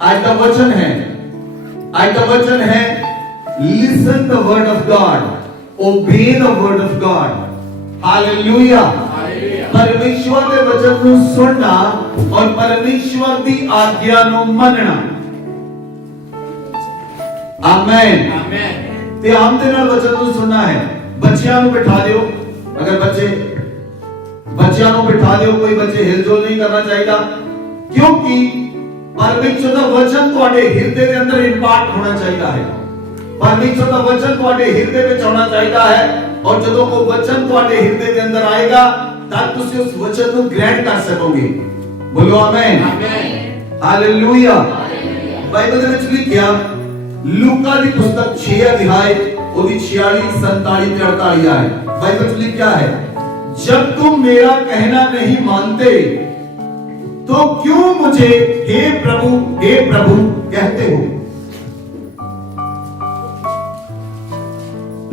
आज का वचन है listen the word of God, obey the word of God. Hallelujah. परमेश्वर के वचन को सुनना और परमेश्वर की आज्ञा को मनना। आमेन। ध्यान दे नाल वचन को सुनना है। बच्चियां को बिठा दियो, अगर बच्चियां को बिठा दियो, कोई बच्चे हिलजोल नहीं करना चाहिए, क्योंकि परमेश्वर का वचन तुम्हारे हृदय के अंदर इंपार्ट होना चाहिए है। परमेश्वर का वचन तुम्हारे हृदय में होना चाहिए है, और जब वो वचन तुम्हारे हृदय के अंदर आएगा तब तुम उस वचन को ग्रहण कर सकोगे। बोलो आमीन। हालेलुया। बाइबल में लिखा लूका की पुस्तक 6 अध्याय ओदी 46 47 48 आए। बाइबल में लिखा है, जब तुम मेरा कहना नहीं मानते तो क्यों मुझे हे प्रभु कहते हो।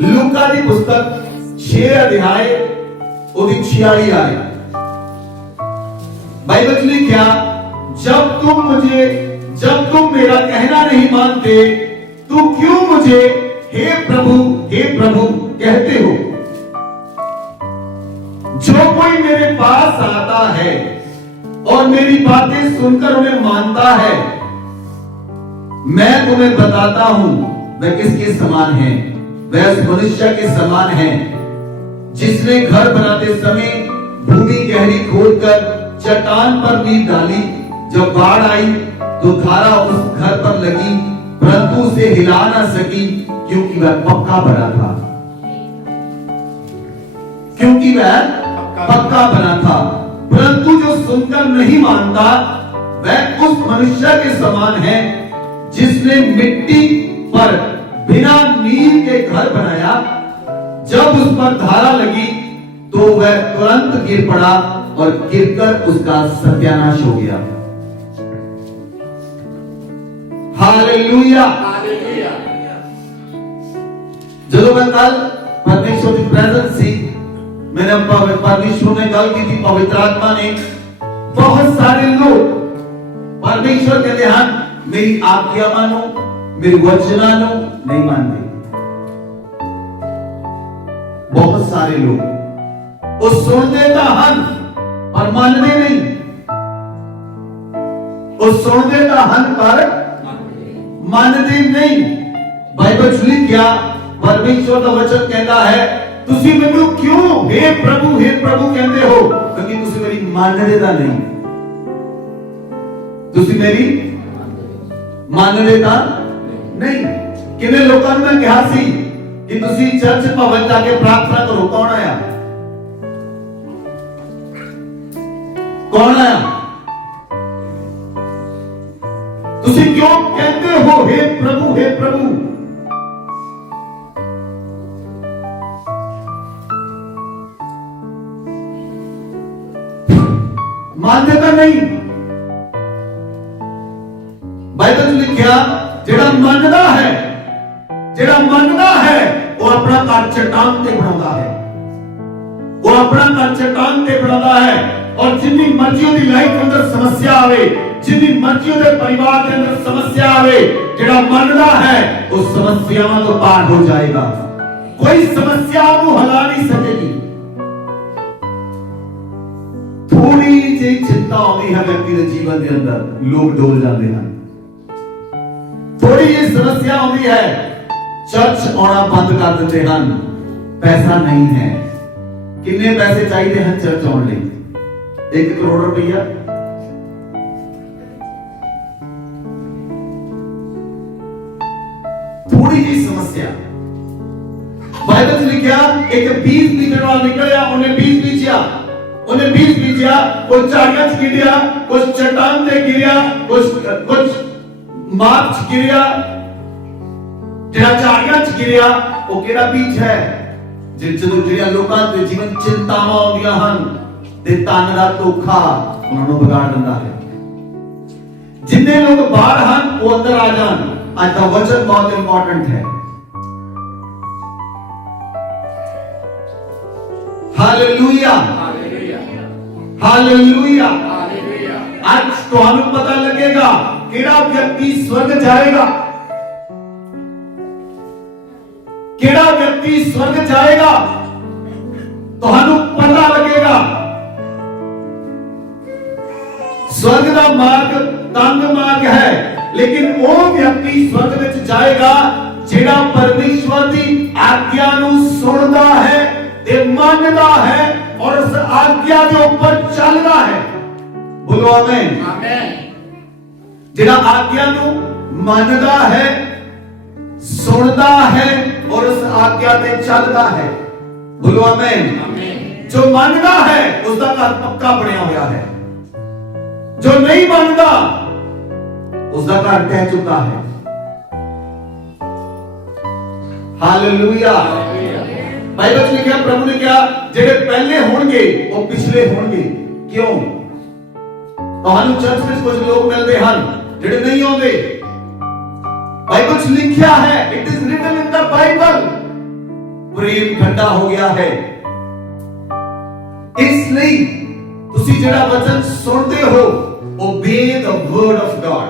लूका की पुस्तक 6 अध्याय ओदी 46 आए। बाइबल में लिखा, जब तुम मेरा कहना नहीं मानते तो क्यों मुझे हे प्रभु कहते हो। जो कोई मेरे पास आता है और मेरी बातें सुनकर उन्हें मानता है, मैं तुम्हें बताता हूं वह किसके समान है। वह उस मनुष्य के समान है जिसने घर बनाते समय भूमि गहरी खोदकर चट्टान पर नींव डाली। जब बाढ़ आई तो धारा उस घर पर लगी, परंतु उसे हिला ना सकी क्योंकि वह पक्का बना था। परंतु जो सुनकर नहीं मानता वह उस मनुष्य के समान है जिसने मिट्टी पर बिना नींव के घर बनाया। जब उस पर धारा लगी तो वह तुरंत गिर पड़ा और गिरकर उसका सत्यानाश हो गया। हालेलुया। जब मैं कल परमेश्वर की प्रेजेंस थी, मैंने परमेश्वर ने गल की थी, पवित्र आत्मा ने बहुत सारे लोग परमेश्वर कहते हैं मेरी आज्ञा मानो, मेरी वचना लो, नहीं मानते। बहुत सारे लोग वो सुनते तो हन पर मानते नहीं। वो सुनते तो हन पर मानते नहीं। बाइबल में क्या परमेश्वर का वचन कहता है, तुसी मैनू क्यों हे प्रभु कहते हो, क्योंकि तुसी मेरी मानने दा नहीं। तुसी मेरी मानने दा नहीं। किने लोगों ने मैं कहा सी कि तुसी चर्च भवन जाके प्रार्थना करो, कौन आया? तुसी क्यों कहते हो हे प्रभु मानते तो नहीं। बाइबल में लिखा जेड़ा मनदा है वो अपना घर चट्टान ते बनाता है। और जितनी मर्जी दी लाइफ के अंदर समस्या आवे, जितनी मर्जी दे परिवार के अंदर समस्या आवे, जेड़ा मनदा है उस समस्याओं तो पार हो जाएगा। कोई समस्या को हला नहीं सकेगी। थोड़ी सी चिंता होती है व्यक्ति के जीवन के अंदर, लोग डोल जाते हैं। थोड़ी सी समस्या होती है, चर्च आना बंद कर देते हैं। पैसा नहीं है। कितने पैसे चाहिए हैं चर्च आने लिए? 1 करोड़ रुपया। थोड़ी सी समस्या। बाइबल में लिखा एक 20 बीजने वाला निकला, उन्हें 20 बीजा, कुछ झाड़ियां गिरिया, कुछ चट्टान से गिरिया, कुछ मार्च गिरिया। जेड़ा झाड़ियां गिरिया वो केड़ा बीज है? ਜਦੋਂ ਜਿਹੜੀਆਂ ਲੋਕਾਂ ਦੇ ਜੀਵਨ ਚਿੰਤਾਵਾਂ ਆਉਂਦੀਆਂ ਹਨ ਤੇ ਤਨ ਦਾ ਧੋਖਾ ਉਹਨਾਂ ਨੂੰ ਵਿਗਾੜ ਦਿੰਦਾ ਹੈ। ਜਿੰਨੇ ਲੋਕ ਬਾਹਰ ਹਨ ਉਹ ਅੰਦਰ ਆ ਜਾਣ। ਅੱਜ ਦਾ ਵਚਨ ਬਹੁਤ ਇੰਪੋਰਟੈਂਟ ਹੈ। Hallelujah, hallelujah. आज ਤੁਹਾਨੂੰ ਪਤਾ ਲੱਗੇਗਾ ਕਿਹੜਾ ਵਿਅਕਤੀ ਸਵਰਗ ਜਾਏਗਾ? ਕਿਹੜਾ ਵਿਅਕਤੀ ਸਵਰਗ ਜਾਏਗਾ? ਤੁਹਾਨੂੰ ਪਤਾ ਲੱਗੇਗਾ। स्वर्ग का मार्ग तंग मार्ग है, लेकिन वो व्यक्ति स्वर्ग विच जाएगा जिहड़ा परमेश्वर की आज्ञा नूं सुनदा है ते मानदा है और उस आज्ञा के ऊपर चलदा है। बोलो आमीन। आमीन। जिहड़ा आज्ञा नूं मानदा है, सुनदा है और उस आज्ञा ते चलदा है। बोलो आमीन। आमीन। जो मानदा है उसका घर पक्का बनया होया है, जो नहीं मानता उसका घर टह चुका है। हालेलुया। बाइबल में लिखा, प्रभु ने कहा जेड़े पहले होंगे वो पिछले होंगे। क्यों? ਤੁਹਾਨੂੰ ਚਰਚ ਵਿੱਚ ਕੁਝ ਲੋਕ ਮਿਲਦੇ ਹਨ ਜਿਹੜੇ ਨਹੀਂ ਆਉਂਦੇ। ਬਾਈਬਲ ਵਿੱਚ ਲਿਖਿਆ ਹੈ, it is written in the Bible, ਪ੍ਰੇਮ ਠੰਡਾ ਹੋ ਗਿਆ ਹੈ। ਇਸ ਲਈ ਤੁਸੀਂ ਜਿਹੜਾ ਵਚਨ ਸੁਣਦੇ ਹੋ, obey the word of God,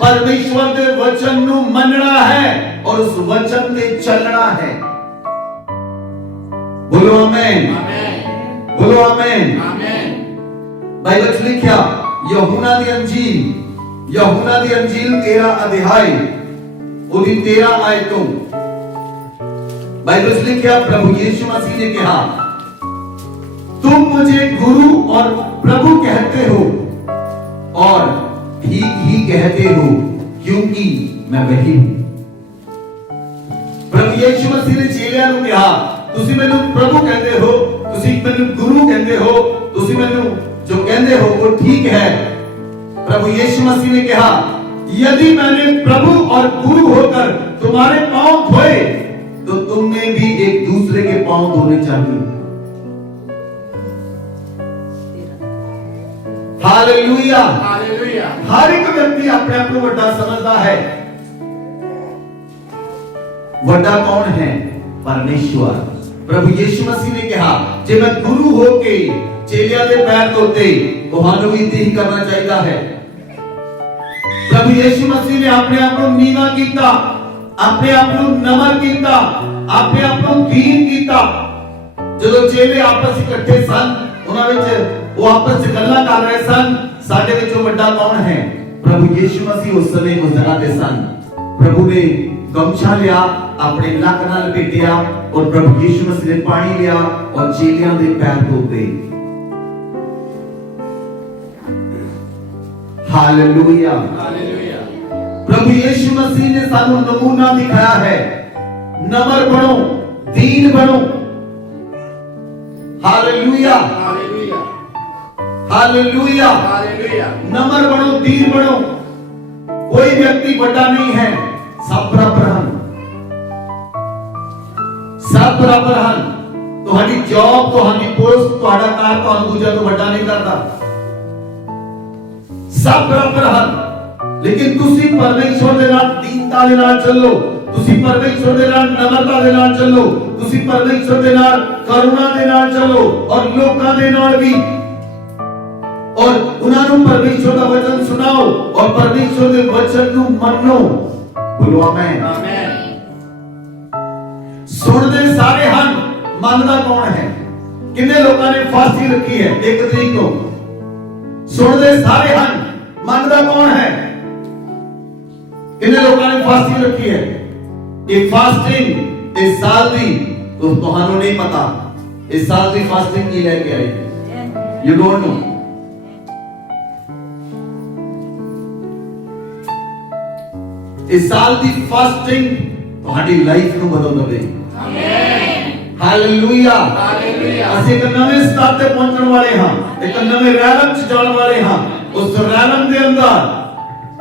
परमेश्वर के वचन ਨੂੰ ਮੰਨਣਾ ਹੈ और उस वचन ਤੇ ਚੱਲਣਾ है। बोलो आमीन। आमीन। बोलो आमीन। आमीन। बाइबल ਵਿੱਚ ਲਿਖਿਆ, यूहन्ना ਦੀ ਅੰਜੀਲ 13 ਅਧਿਆਇ ਉਹਦੀ 13 ਆਇਤ ਤੋਂ बाइबल ਵਿੱਚ ਲਿਖਿਆ, प्रभु यीशु मसीह ने कहा, तुम मुझे गुरु और प्रभु कहते हो और ठीक ही कहते हो क्योंकि मैं वही हूं। प्रभु यीशु मसीह ने चेलियां ਨੂੰ ਕਿਹਾ, ਤੁਸੀਂ ਮੈਨੂੰ प्रभु कहते हो, ਤੁਸੀਂ ਮੈਨੂੰ गुरु कहते हो, ਤੁਸੀਂ ਮੈਨੂੰ जो कहते हो वो ठीक है। प्रभु यीशु मसीह ने कहा, यदि मैंने प्रभु और गुरु होकर तुम्हारे पांव धोए तो तुम्हें भी एक दूसरे के पांव धोने चाहिए। हालेलुया। हालेलुया। हर एक व्यक्ति अपने आप को बड़ा समझता है। बड़ा कौन है? परमेश्वर। प्रभु यीशु मसीह ने कहा, जे मैं गुरु होके चेलियां दे पैर धोते, ਤੁਹਾਨੂੰ ਵੀ इतना ही करना चाहिए है। प्रभु यीशु मसीह ने अपने आप को नीवा कीता, अपने आप को नमन कीता, अपने आप को दीन कीता। ਜਦੋਂ ਚੇਲੇ ਆਪਸ ਇਕੱਠੇ ਸਨ, ਉਹਨਾਂ ਵਿੱਚ ਉਹ ਆਪਸ ਵਿੱਚ ਗੱਲਾਂ ਕਰ ਰਹੇ ਸਨ, ਸਾਡੇ ਵਿੱਚੋਂ ਵੱਡਾ ਕੌਣ ਹੈ? प्रभु यीशु मसीह उस समय उस जगह पे सन। प्रभु ने गमछा लिया, अपने लक नाल लपेटिया और प्रभु यीशु मसीह ने पानी लिया और चेलियां दे पैर धोते। हालेलुया। हालेलुया। प्रभु यीशु मसीह ने सानू नमूना दिखाया है, नम्र बनो, दीन बनो। हालेलुया। हालेलुया। हालेलुया। हालेलुया। नम्र बनो, दीन बनो। कोई व्यक्ति बड़ा नहीं है, सब बराबर हैं, सब बराबर हैं। तुम्हारी जॉब, तुम्हारी पोस्ट, तुम्हारा कार तुम्हारा दूसरा तो बड़ा नहीं करता, सब बराबर हैं। लेकिन तुसी परमेश्वर दे नाल दीनता दे नाल चलो, तुसी परमेश्वर दे नाल नम्रता दे नाल चलो, तुसी परमेश्वर दे नाल करुणा दे नाल चलो और लोकां दे नाल भी, और उन्होंने परमेश्वर का वचन सुनाओ और परमेश्वर के वचन को मनो। बोलो आमीन। आमीन। सुनते सारे हन, मानदा कौन है? कितने लोगों ने फांसी रखी है 1 तरीक को? सुनते सारे हन, मानदा कौन है? कितने लोगों ने फांसी रखी है? ये फास्टिंग इस साल दी तो तुहानू नहीं पता इस साल की फास्टिंग की लेके आई, यू डोंट नो। इस साल की फास्टिंग तुम्हारी लाइफ को बदल दे। आमीन। हालेलुया। हालेलुया। ਅਸੀਂ ਇੱਕ ਨਵੇਂ ਸਤਰ ਤੇ ਪਹੁੰਚਣ ਵਾਲੇ ਹਾਂ, ਇੱਕ ਨਵੇਂ ਰੈਲਮ ਚ ਜਾਣ ਵਾਲੇ ਹਾਂ। ਉਸ ਰੈਲਮ ਦੇ ਅੰਦਰ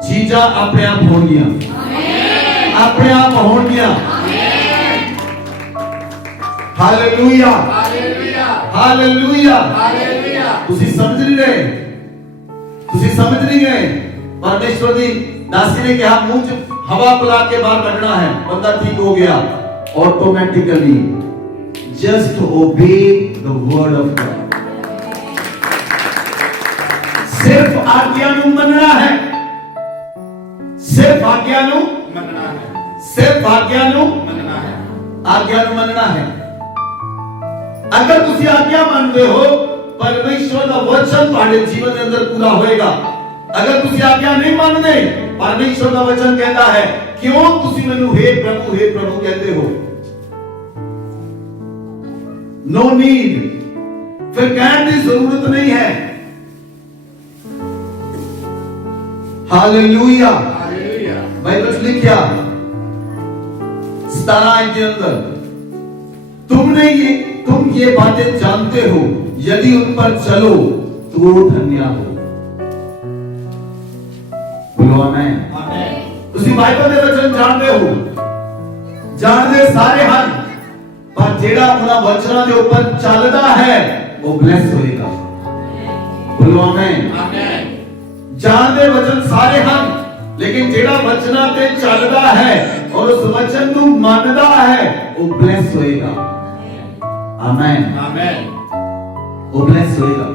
ਚੀਜ਼ਾਂ ਆਪਣੇ ਆਪ ਹੋਣਗੀਆਂ। ਆਮੀਨ। ਆਪਣੇ ਆਪ ਹੋਣਗੀਆਂ। ਆਮੀਨ। ਹਾਲੇਲੂਇਆ। ਹਾਲੇਲੂਇਆ। ਹਾਲੇਲੂਇਆ। ਹਾਲੇਲੂਇਆ। ਤੁਸੀਂ ਸਮਝ ਨਹੀਂ ਰਹੇ, ਤੁਸੀਂ ਸਮਝ ਨਹੀਂ ਗਏ। परमेश्वर की दासी ने कहा, मुंह च हवा बुला के बाहर कढ़ना है, बंदा ठीक हो गया automatically. Just obey the word of God. सिर्फ आज्ञा नूं मनना है, सिर्फ आज्ञा ਨੂੰ ਮੰਨਣਾ ਹੈ। अगर ਤੁਸੀਂ आज्ञा ਮੰਨਦੇ ਹੋ परमेश्वर का वचन ਤੁਹਾਡੇ ਜੀਵਨ ਦੇ ਅੰਦਰ ਪੂਰਾ ਹੋਏਗਾ। अगर ਤੁਸੀਂ आज्ञा नहीं ਮੰਨਦੇ परमेश्वर का वचन कहता है क्यों ਤੁਸੀਂ ਮੈਨੂੰ हे प्रभु कहते हो। नो नीड, फिर कहने की जरूरत नहीं है। हालेलुया। बाइबल लिखा 17 के अंदर तुम ये बातें जानते हो, यदि उन पर चलो तो धन्य हो। बोलो आमीन। ਤੁਸੀਂ ਬਾਈਬਲ ਦੇ ਵਚਨ ਜਾਣਦੇ ਹੋ, ਜਾਣਦੇ ਸਾਰੇ ਹਨ, ਪਰ ਜਿਹੜਾ ਉਹਨਾਂ ਵਚਨਾਂ ਦੇ ਉੱਪਰ ਚੱਲਦਾ ਹੈ ਉਹ ਬਲੈਸ ਹੋਏਗਾ। बोलो आमीन। ਜਾਣਦੇ ਵਚਨ ਸਾਰੇ ਹਨ, लेकिन ਜਿਹੜਾ ਵਚਨਾਂ ਤੇ ਚੱਲਦਾ ਹੈ और उस वचन ਨੂੰ ਮੰਨਦਾ ਹੈ ਉਹ ਬਲੈਸ ਹੋਏਗਾ। आमीन। ਉਹ ਬਲੈਸ ਹੋਏਗਾ।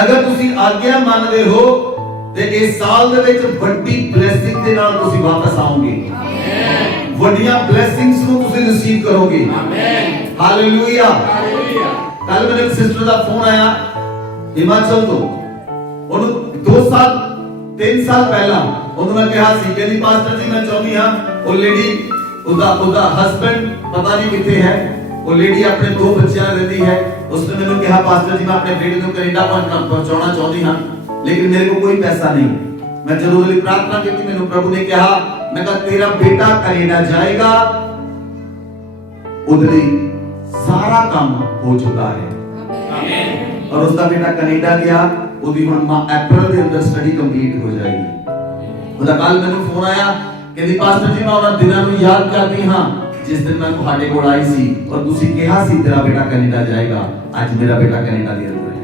अगर ਤੁਸੀਂ आज्ञा ਮੰਨਦੇ ਹੋ ਤੇ ਇਸ ਸਾਲ ਦੇ ਵਿੱਚ ਵੱਡੀ ਬਲੇਸਿੰਗ ਦੇ ਨਾਲ ਤੁਸੀਂ ਵਾਪਸ ਆਓਗੇ। ਵੱਡੀਆਂ ਬਲੇਸਿੰਗਸ ਨੂੰ ਤੁਸੀਂ ਰਿਸੀਵ ਕਰੋਗੇ। ਆਮੀਨ। ਹਾਲੇਲੂਇਆ। ਕੱਲ ਮੇਰੇ ਸਿਸਟਰ ਦਾ ਫੋਨ ਆਇਆ ਹਿਮਾਚਲ ਤੋਂ। ਉਹਨੂੰ 2 ਸਾਲ 3 ਸਾਲ ਪਹਿਲਾਂ ਉਹਨੂੰ ਮੈਂ ਕਿਹਾ ਸੀ ਕਿ ਪਾਸਟਰ ਜੀ ਮੈਂ ਚਾਹੁੰਦੀ ਹਾਂ ਉਹ ਲੇਡੀ ਉਹਦਾ ਹਸਬੈਂਡ ਪਤਾ ਨਹੀਂ ਕਿੱਥੇ ਹੈ। ਉਹ ਲੇਡੀ ਆਪਣੇ 2 ਬੱਚਿਆਂ ਨਾਲ ਰਹਿੰਦੀ ਹੈ। ਉਸਨੇ ਮੈਨੂੰ ਕਿਹਾ ਪਾਸਟਰ ਜੀ मैं अपने बेटे को कनाडा पहुंचाना चाहती हाँ, लेकिन मेरे को कोई पैसा नहीं। मैं जब उसके लिए प्रार्थना की थी, मैंने प्रभु ने कहा, मैं कहा तेरा बेटा कनाडा जाएगा, उधर सारा काम हो चुका है। आमीन। और उसका बेटा कनाडा गया, वो भी हम अप्रैल के अंदर स्टडी कंप्लीट हो जाएगी। ਉਹਦਾ ਕੱਲ ਮੈਨੂੰ ਫੋਨ ਆਇਆ ਕਹਿੰਦੀ ਪਾਸਟਰ ਜੀ ਮੈਂ ਉਹਨਾਂ ਦਿਨਾਂ ਨੂੰ ਯਾਦ ਕਰਦੀ ਹਾਂ ਜਿਸ ਦਿਨ ਮੈਂ ਤੁਹਾਡੇ ਕੋਲ ਆਈ ਸੀ ਔਰ ਤੁਸੀਂ ਕਿਹਾ ਸੀ ਤੇਰਾ ਬੇਟਾ ਕੈਨੇਡਾ ਜਾਏਗਾ। ਅੱਜ ਮੇਰਾ ਬੇਟਾ ਕੈਨੇਡਾ ਦੇ ਅੰਦਰ ਹੈ।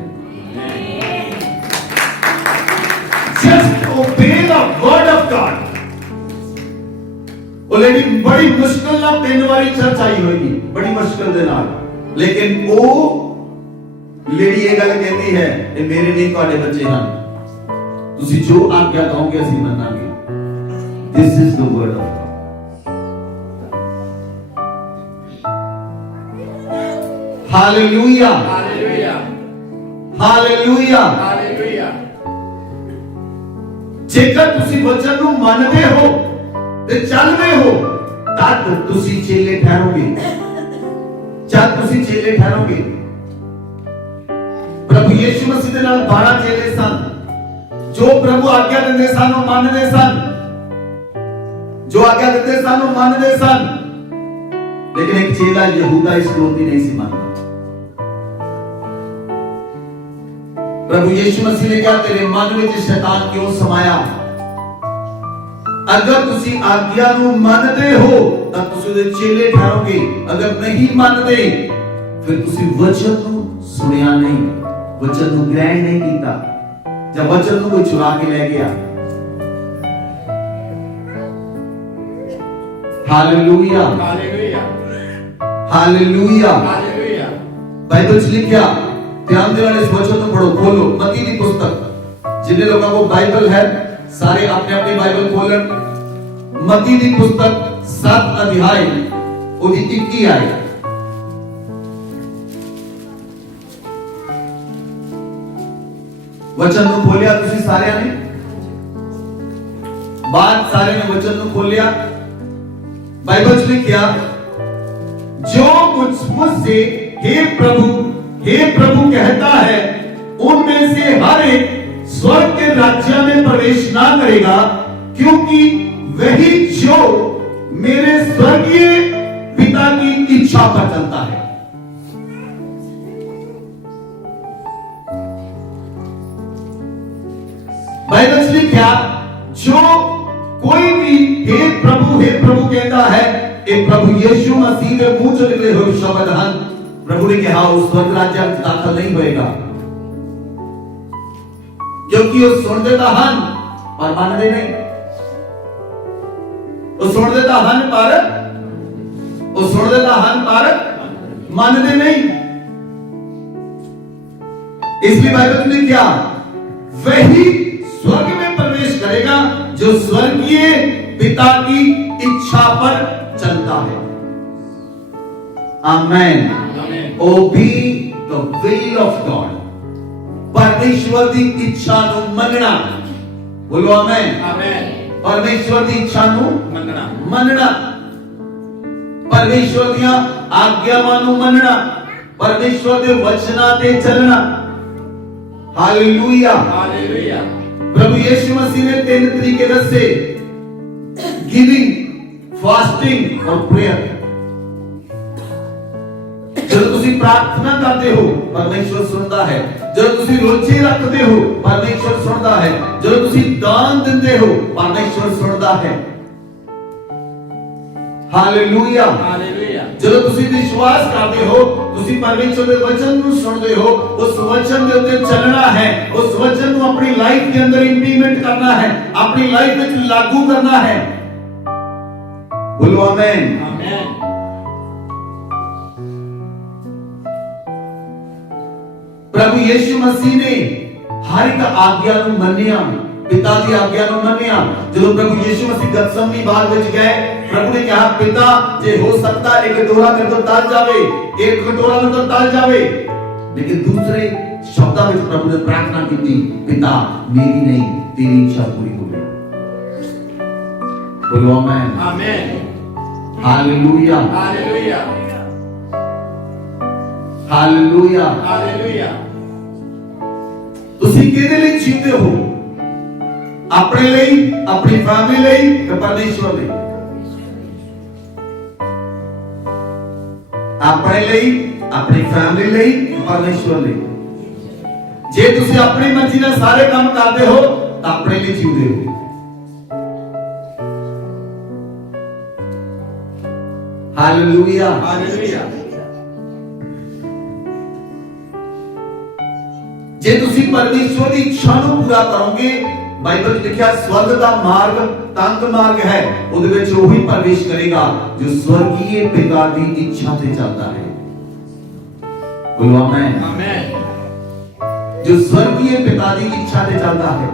Just obey the word of God। ਉਹ ਲੇਡੀ ਬੜੀ ਮੁਸ਼ਕਲ ਨਾਲ 3 ਵਾਰੀ ਚਰਚ ਆਈ ਹੋਏਗੀ, ਬੜੀ ਮੁਸ਼ਕਲ ਦੇ ਨਾਲ, ਲੇਕਿਨ ਉਹ ਲੇਡੀ ਇਹ ਗੱਲ ਕਹਿੰਦੀ ਹੈ ਇਹ ਮੇਰੇ ਨਹੀਂ ਤੁਹਾਡੇ ਬੱਚੇ ਹਨ, ਤੁਸੀਂ ਜੋ ਆਗਿਆ ਕਹੋਗੇ ਅਸੀਂ ਮੰਨਾਂਗੇ। This is the word of God। Hallelujah। Hallelujah। Hallelujah। Hallelujah। ਜੇਕਰ ਤੁਸੀਂ ਵਚਨ ਨੂੰ ਮੰਨਦੇ ਹੋ ਤੇ ਚੱਲਦੇ ਹੋ ਤਦ ਤੁਸੀਂ ਚੇਲੇ ਠਹਿਰੋਗੇ। ਜਦ ਤੁਸੀਂ ਚੇਲੇ ਠਹਿਰੋਗੇ। ਪ੍ਰਭੂ ਯਿਸੂ ਮਸੀਹ ਦੇ ਨਾਲ 12 ਚੇਲੇ ਸਨ ਜੋ ਪ੍ਰਭੂ ਆਗਿਆ ਦਿੰਦੇ ਸਨ ਉਹ ਮੰਨਦੇ ਸਨ, जो आज्ञा देते सन वो मानते सन, लेकिन एक चेला यहूदा इस्करियोती नहीं सी मानता। प्रभु यीशु मसीह ने कहा तेरे मन में शैतान क्यों समाया। अगर तुसी आज्ञा ਨੂੰ ਮੰਨਦੇ ਹੋ ਤਾਂ ਤੁਸੀਂ ਉਹਦੇ ਚੇਲੇ ਠਹਿਰੋਗੇ। अगर नहीं ਮੰਨਦੇ ਫਿਰ ਤੁਸੀਂ ਵਚਨ ਨੂੰ ਸੁਣਿਆ ਨਹੀਂ, ਵਚਨ ਨੂੰ ਗ੍ਰਹਿਣ ਨਹੀਂ ਕੀਤਾ, ਜਾਂ ਵਚਨ ਨੂੰ ਕੋਈ ਚੁਰਾ ਕੇ ਲੈ ਗਿਆ। Hallelujah. Hallelujah. Hallelujah. Hallelujah. Bible से लिखा, ध्यान देना इस वचन को पढ़ो, खोलो मत्ती की पुस्तक। जिन लोगों को बाइबल है सारे अपने अपनी बाइबल खोलन। मत्ती की पुस्तक 7 अध्याय ਉਹਦੀ 21 ਆਏ। वचन ਨੂੰ खोलिया ਤੁਸੀਂ ਸਾਰਿਆਂ ने, बात सारे ने वचन ਨੂੰ खोलिया। बाइबल में लिखा, जो मुझसे हे प्रभु कहता है उनमें से हर एक स्वर्ग के राज्य में प्रवेश ना करेगा, क्योंकि वही जो मेरे स्वर्गीय पिता की इच्छा पर चलता है। बाइबल में लिखा, जो कोई भी हे प्रभु कहता है, एक प्रभु यीशु मसीह के मुंह से निकले हुए शब्द हैं, प्रभु ने कहा उस स्वर्ग राज्य में दाखिल नहीं होएगा, क्योंकि वो सुन देता हन पर मानते नहीं। वो सुन देता हन पर मानते नहीं। इसलिए बाइबल में क्या, वही स्वर्ग में प्रवेश करेगा जो स्वर्गीय पिता की इच्छा पर चलता है। आमेन। ओबी द विल ऑफ गॉड। परमेश्वर की इच्छा नु मनना। बोलो आमेन। परमेश्वर की इच्छा नु मनना। परमेश्वर दियां आज्ञावां नु मनना। परमेश्वर के वचनां ते चलना। हालेलुया। प्रभु यीशु मसीह ने 3 तरीके दसे, गिविंग, फास्टिंग और प्रेयर। जब तुसी प्रार्थना करते हो परमेश्वर सुनता है। जब तुसी रोजे रखते हो परमेश्वर सुनता है। जब तुसी दान देते हो परमेश्वर सुनता है। हालेलुया। जब तुसी विश्वास करते हो तुसी परमेश्वर के वचन को सुनते हो, उस वचन के ऊपर चलना है, उस वचन को अपनी लाइफ के अंदर इंप्लीमेंट करना है, अपनी लाइफ में लागू करना है। बोलो आमेन। प्रभु यीशु मसीह ने हर एक आज्ञा को मन्निया, पिता की आज्ञा को मन्निया। जब प्रभु यीशु मसीह गतसमनी बाग विच गए, प्रभु ने कहा पिता जे हो सकता एक कटोरा मेरे तो टल जावे, एक कटोरा मेरे तो टल जावे, लेकिन दूसरे शब्दों में प्रभु ने प्रार्थना की थी, पिता मेरी नहीं तेरी इच्छा पूरी हो जाए। बोलो आमेन। आमेन। हालेलुया। हालेलुया। हालेलुया। हालेलुया। तुसी किहदे लिए जीते हो? अपने लिए, अपनी फैमिली लिए या परमेश्वर लिए? अपने लिए, अपनी फैमिली लिए, परमेश्वर लिए। जे तुसी अपनी मर्जी नाल सारे काम करते हो तो अपने लिए जीते हो। हालेलुया। हालेलुया। जे तुसी परमेश्वर की इच्छा को पूरा करोगे, बाइबल में लिखा स्वर्ग का मार्ग तंग मार्ग है, उहदे विच ओही प्रवेश करेगा जो स्वर्गीय पिता की इच्छा से चलता है। बोलो आमेन। आमेन। जो स्वर्गीय पिता की इच्छा से चलता है।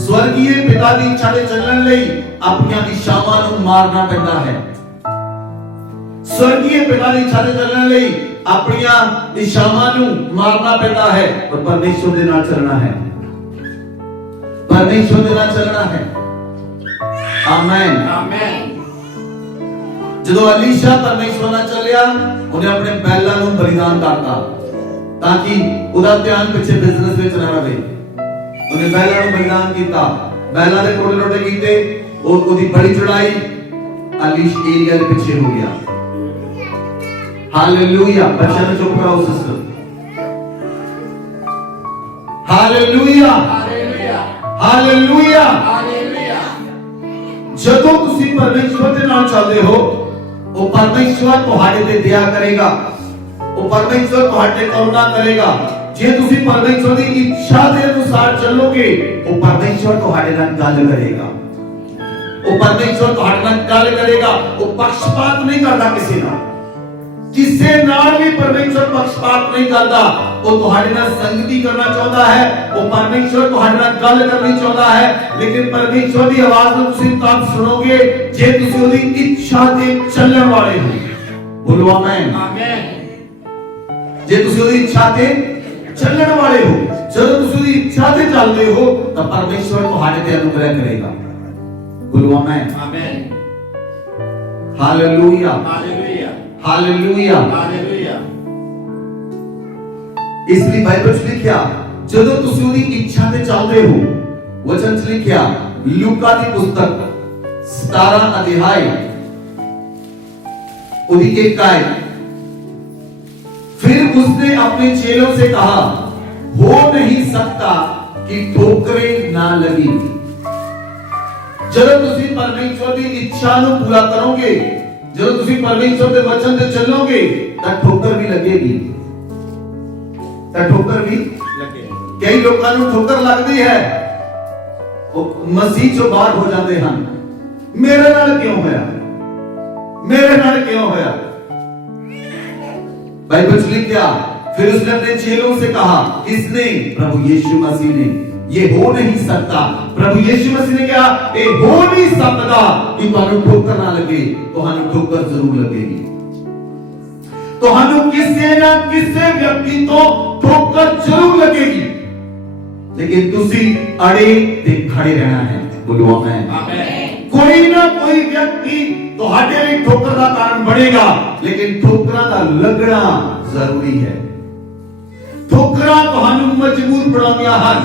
स्वर्गीय पिता की इच्छा से चलने लई अपनी इच्छावां नूं मारना पैंदा है। स्वर्गीय पिता की इच्छा से चलने लई अपनी इच्छावां नूं मारना पैंदा है और परमेश्वर दे नाल चलना है। परमेश्वर दे नाल चलना है। आमेन। आमेन। जदों अलीशा परमेश्वर नाल चलिया, उन्हें अपने बैलां नूं बलिदान करता ताकि उहदा ध्यान पिछे बिजनेस विच ना रहे। उन्हें बैलां नूं बलिदान कीता, बैलां दे कोड़े लोटे कीते और उहदी बड़ी चढ़ाई अलीश एरिया दे पिछे हो गया। हालेलुया। बच्चों ने चुप कराओ सिस्टर। हालेलुया। हालेलुया। हालेलुया। जदों तुसी परमेश्वर दे नाल चलदे हो, वो परमेश्वर तुहाडे ते दया करेगा, वो परमेश्वर तुहाडे करुणा करेगा। जे तुसी परमेश्वर की इच्छा के अनुसार चलोगे, वो परमेश्वर तुहाडे नाल गल करेगा। वो परमेश्वर तुहाडे नाल गल करेगा। वो पक्षपात नहीं करता किसी नाल, किसी नाल भी परमेश्वर पक्षपात नहीं करता। वो तुहाडे नाल संगति करना चाहता है, वो परमेश्वर तुहाडे नाल गल करनी चाहता है, लेकिन परमेश्वर की आवाज को तुसी तब सुनोगे जे तुसी उसकी इच्छा से चलने वाले हो। बोलो आमेन। आमेन। जे तुसी उसकी इच्छा से चलने वाले हो, जब तुसी उसकी इच्छा से चलते हो तो परमेश्वर तुहाडे ते अनुग्रह करेगा। बोलो आमेन। आमेन। हालेलुया। हालेलुया। हालेलुया। हालेलुया। इसलिए बाइबल में लिखा जदों तुसी उसकी इच्छा से चलते हो, वचन में लिखा लूका की पुस्तक 17 अध्याय उसकी 1 आयत, फिर उसने अपने चेलों से कहा, हो नहीं सकता कि ठोकरें ना लगी। जब तुसी परमेश्वर की इच्छा को पूरा करोगे, जब तुसी परमेश्वर के वचन से चलोगे, तो ठोकर भी लगेगी। तो ठोकर भी लगेगी। कई लोगों को ठोकर लगती है, वो मसीह जो बाहर हो जाते हैं, मेरे नाल क्यों होया, मेरे नाल क्यों होया। बाइबल लिखा फिर उसने अपने चेलों से कहा, किसने? प्रभु यीशु मसीह ने। ये हो नहीं सकता। प्रभु यीशु मसीह ने कहा ये हो नहीं सकता कि ਤੁਹਾਨੂੰ ठोकर ना लगे, ਤੁਹਾਨੂੰ ठोकर जरूर लगेगी। ਤੁਹਾਨੂੰ ਕਿਸੇ ਨਾ ਕਿਸੇ ਵਿਅਕਤੀ ਤੋਂ ठोकर जरूर लगेगी, लेकिन ਤੁਸੀਂ अड़े ते खड़े रहना है। बोलो आमीन। कोई ना कोई व्यक्ति ਤੁਹਾਡੇ ਲਈ ठोकर ਦਾ ਕਾਰਨ ਬਣੇਗਾ, लेकिन ठोकਰਾਂ ਦਾ ਲੱਗਣਾ ਜ਼ਰੂਰੀ ਹੈ। ठोकਰਾਂ ਤੁਹਾਨੂੰ ਮਜ਼ਬੂਤ ਬਣਾਉਂਦੀਆਂ ਹਨ,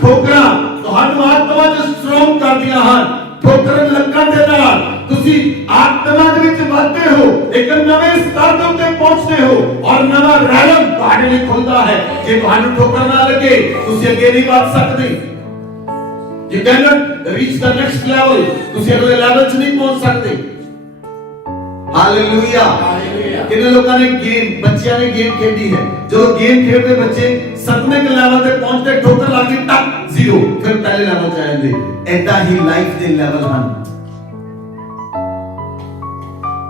ठोकਰਾਂ ਤੁਹਾਨੂੰ ਆਤਮਾ ਚ ਸਟਰੋਂਗ ਕਰਦੀਆਂ ਹਨ। ठोकर ਲੱਗਣ ਦੇ ਨਾਲ ਤੁਸੀਂ ਆਤਮਾ ਦੇ ਵਿੱਚ ਵਧਦੇ ਹੋ, ਇੱਕ ਨਵੇਂ ਸਤਰ ਦੇ ਉੱਤੇ ਪਹੁੰਚਦੇ ਹੋ ਔਰ ਨਵਾਂ ਰੈਲਮ ਤੁਹਾਡੇ ਲਈ ਖੁੱਲਦਾ ਹੈ। ਜੇ ਤੁਹਾਨੂੰ ਠੋਕਰ ਨਾ ਲੱਗੇ ਤੁਸੀਂ ਅੱਗੇ ਨਹੀਂ ਵਧ ਸਕਦੇ। You cannot reach the next level, ਤੁਸੀਂ ਅਗਲੇ ਲੈਵਲ 'ਚ ਨਹੀਂ ਪਹੁੰਚ ਸਕਦੇ। ਹਾਲੇਲੂਇਆ। कितने लोगों ने गेम, बच्चियां ने गेम खेली है, जो गेम खेलते बच्चे 7वें लेवल पे पहुंचते ठोकर लगती तक 0, फिर पहले लेवल जाएंगे। ऐसा ही लाइफ के लेवल ਹਨ।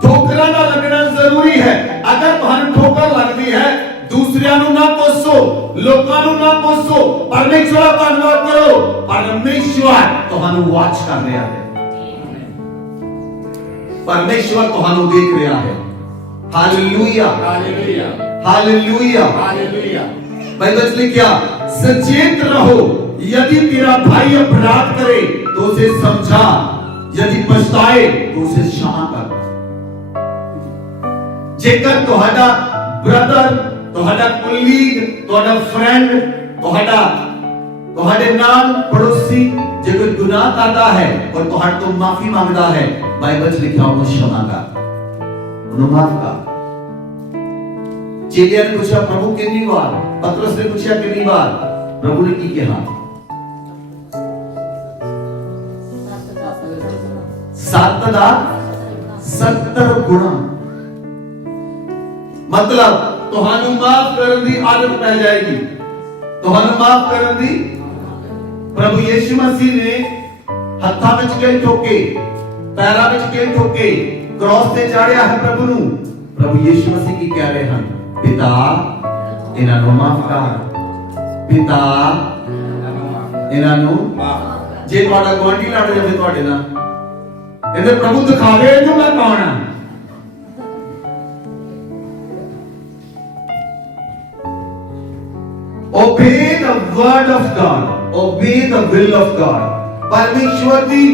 ठोकਰਾਂ ਦਾ ਲੱਗਣਾ ਜ਼ਰੂਰੀ ਹੈ। ਅਗਰ ਤੁਹਾਨੂੰ ਠੋਕਰ ਲੱਗਦੀ ਹੈ, दूसरियां ਨੂੰ ਨਾ ਕੋਸੋ, ਲੋਕਾਂ ਨੂੰ ਨਾ ਕੋਸੋ, ਪਰਮੇਸ਼ਵਰ ਦਾ ਧੰਨਵਾਦ ਕਰੋ। ਪਰਮੇਸ਼ਵਰ ਤੁਹਾਨੂੰ ਵਾਚ ਕਰ ਰਿਹਾ ਹੈ, ਪਰਮੇਸ਼ਵਰ ਤੁਹਾਨੂੰ ਦੇਖ ਰਿਹਾ ਹੈ। Hallelujah, hallelujah, hallelujah, hallelujah. Bible में क्या, सचेत रहो, यदि तेरा भाई अपराध करे तो उसे समझा, यदि पछताए तो उसे क्षमा कर। जेकर ਤੁਹਾਡਾ ब्रदर, ਤੁਹਾਡਾ कोलीग, ਤੁਹਾਡਾ फ्रेंड, ਤੁਹਾਡੇ ਨਾਲ पड़ोसी ਜੇ ਕੋਈ गुनाह करता है और ਤੁਹਾਡੇ ਤੋਂ माफी मांगता है, बाइबल में लिखा है क्षमा कर, माफ कर। चेलिया ने पूछा प्रभु कितनी बार, पतरस ने पूछा कितनी बार, प्रभु ने की कहा 70 गुणा। मतलब ਤੁਹਾਨੂੰ माफ करने की आदत पै जाएगी, ਤੁਹਾਨੂੰ माफ करने की। प्रभु यीशु मसीह ने हत्था विच कई ठोके, पैरां विच कई ठोके, क्रॉस ते चाढ़िया है प्रभु ਨੂੰ। प्रभु यीशु मसीह की कह रहे हैं, पिता ਇਹਨਾਂ ਨੂੰ माफ कर, पिता ਇਹਨਾਂ ਨੂੰ माफ। ਜੇ ਤੁਹਾਡਾ ਗਵਾਂਢੀ ਲੜ ਜਾਵੇ ਤੁਹਾਡੇ ਨਾਲ, ਕਹਿੰਦੇ ਪ੍ਰਭੂ ਦਿਖਾਵੇ ਇਹਨੂੰ ਮੈਂ ਕੌਣ ਆ। Obey the word of God, obey the will of God। परमेश्वर की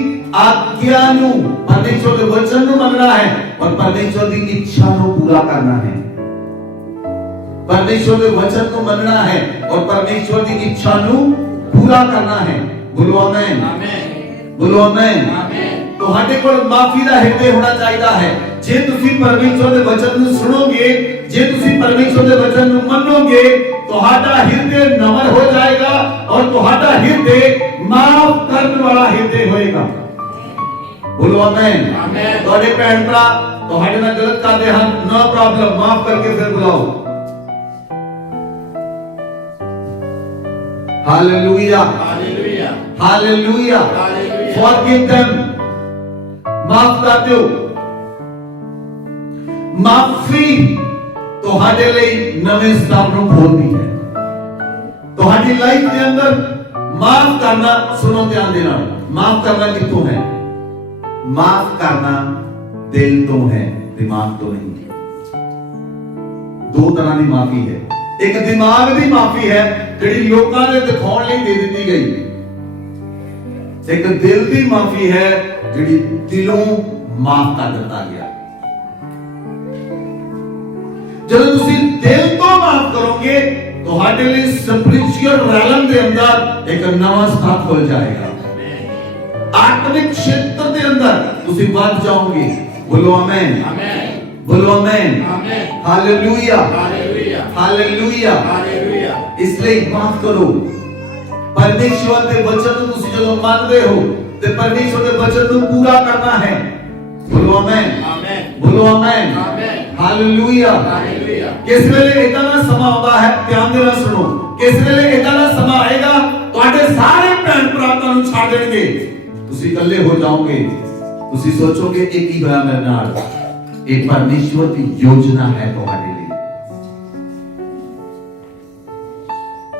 आज्ञा ਨੂੰ, परमेश्वर के वचन ਨੂੰ ਮੰਨਣਾ ਹੈ और परमेश्वर की इच्छा ਨੂੰ पूरा करना है। परमेश्वर के वचन को मनना है और परमेश्वर की इच्छा ਨੂੰ पूरा करना है। बोलो आमीन, बोलो आमीन। ਤੁਹਾਡੇ ਕੋਲ ਮਾਫੀ ਦਾ ਹਿਰਦੇ ਹੋਣਾ ਚਾਹੀਦਾ ਹੈ। ਜੇ ਤੁਸੀਂ ਪਰਮੇਸ਼ਵਰ ਦੇ ਵਚਨ ਨੂੰ ਸੁਣੋਗੇ, ਜੇ ਤੁਸੀਂ ਪਰਮੇਸ਼ਵਰ ਦੇ ਵਚਨ ਨੂੰ ਮੰਨੋਗੇ, ਤੁਹਾਡਾ ਹਿਰਦੇ ਨਮਰ ਹੋ ਜਾਏਗਾ और ਤੁਹਾਡਾ ਹਿਰਦੇ ਮਾਫ ਕਰਨ ਵਾਲਾ ਹਿਰਦੇ ਹੋਏਗਾ। बोलो आमीन। ਤੁਹਾਡੇ ਭੈਣ ਭਰਾ ਤੁਹਾਡੇ ਨਾਲ ਗਲਤ ਕਰਦੇ ਹਨ, नो प्रॉब्लम, माफ करके फिर बुलाओ। Hallelujah, hallelujah, hallelujah. Forgive them, माफ कर दो। माफी ਤੁਹਾਡੇ ਲਈ ਨਵੇਂ ਸਤਰ ਨੂੰ ਖੋਲਦੀ ਹੈ। ਤੁਹਾਡੀ ਲਾਈਫ ਦੇ ਅੰਦਰ ਮਾਫ ਕਰਨਾ, ਸੁਣੋ ਧਿਆਨ ਦੇ ਨਾਲ, ਮਾਫ ਕਰਨਾ ਕਿੱਥੋਂ ਹੈ? माफ करना दिल तो है, दिमाग तो नहीं। दो तरह की माफी है। एक दिमाग की माफी है जिहड़ी लोकां ने दिखाउण लई दे दित्ती गई, एक दिल की माफी है जिहड़ी दिलों माफ कर दिता गया। जब तुसी दिल तो माफ करोगे तुहाडे लई स्पिरिचुअल रैलम दे अंदर एक नवा स्तर खुल जाएगा। आत्मिक क्षेत्र के अंदर तुसी बढ़ जाओगे। बोलो आमीन, बोलो आमीन, हालेलुया, हालेलुया, हालेलुया। इसलिए माफ करो। परमेश्वर के वचन को तुसी जब मानते हो तो परमेश्वर के वचन को पूरा करना है। बोलो आमीन, बोलो आमीन, हालेलुया, हालेलुया। किस वेले इतना ना समा आता है, ध्यान देना सुनो, किस वेले इतना ना समा आएगा ਤੁਹਾਡੇ ਸਾਰੇ ਭੈਣ ਭਰਾਵਾਂ ਨੂੰ ਛੱਡ ਦੇਣਗੇ, ਤੁਸੀਂ ਇਕੱਲੇ ਹੋ ਜਾਓਗੇ। ਤੁਸੀਂ ਸੋਚੋਗੇ ਇਹ ਕੀ ਹੋਇਆ ਮੇਰੇ ਨਾਲ। ਇਹ ਪਰਮੇਸ਼ਵਰ ਦੀ ਯੋਜਨਾ ਹੈ ਤੁਹਾਡੇ ਲਈ,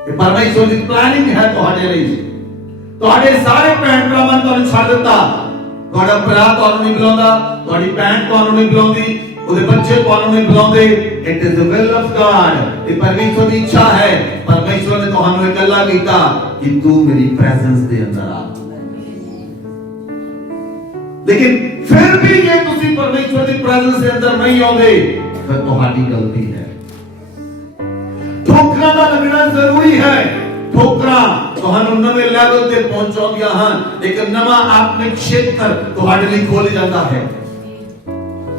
ਇਹ ਪਰਮੇਸ਼ਵਰ ਦੀ ਪਲਾਨਿੰਗ ਹੈ ਤੁਹਾਡੇ ਲਈ। ਤੁਹਾਡੇ ਸਾਰੇ ਭੈਣ ਭਰਾਵਾਂ ਨੇ ਤੁਹਾਨੂੰ ਛੱਡ ਦਿੱਤਾ, ਤੁਹਾਡਾ ਭਰਾ ਤੁਹਾਨੂੰ ਨਹੀਂ ਬੁਲਾਉਂਦਾ, ਤੁਹਾਡੀ ਭੈਣ ਤੁਹਾਨੂੰ ਨਹੀਂ ਬੁਲਾਉਂਦੀ, ਉਹਦੇ ਬੱਚੇ ਤੁਹਾਨੂੰ ਨਹੀਂ ਬੁਲਾਉਂਦੇ। It is the will of god, ਇਹ ਪਰਮੇਸ਼ਵਰ ਦੀ ਇੱਛਾ ਹੈ। ਪਰਮੇਸ਼ਵਰ ਨੇ ਤੁਹਾਨੂੰ ਇਕੱਲਾ ਕੀਤਾ ਕਿ ਤੂੰ ਮੇਰੀ ਪ੍ਰੈਜ਼ੈਂਸ ਦੇ ਅੰਦਰ ਆ। लेकिन फिर भी ये तुसी परमेश्वर की प्रेजेंस के अंदर नहीं आते, फिर तुम्हारी गलती है। ठोकरा का लगना जरूरी है। ठोकरा तुहानू नवे लेवल ते पहुंचाउंदियां हन, एक नवा आत्मिक क्षेत्र तुम्हारे लिए खोल जाता है।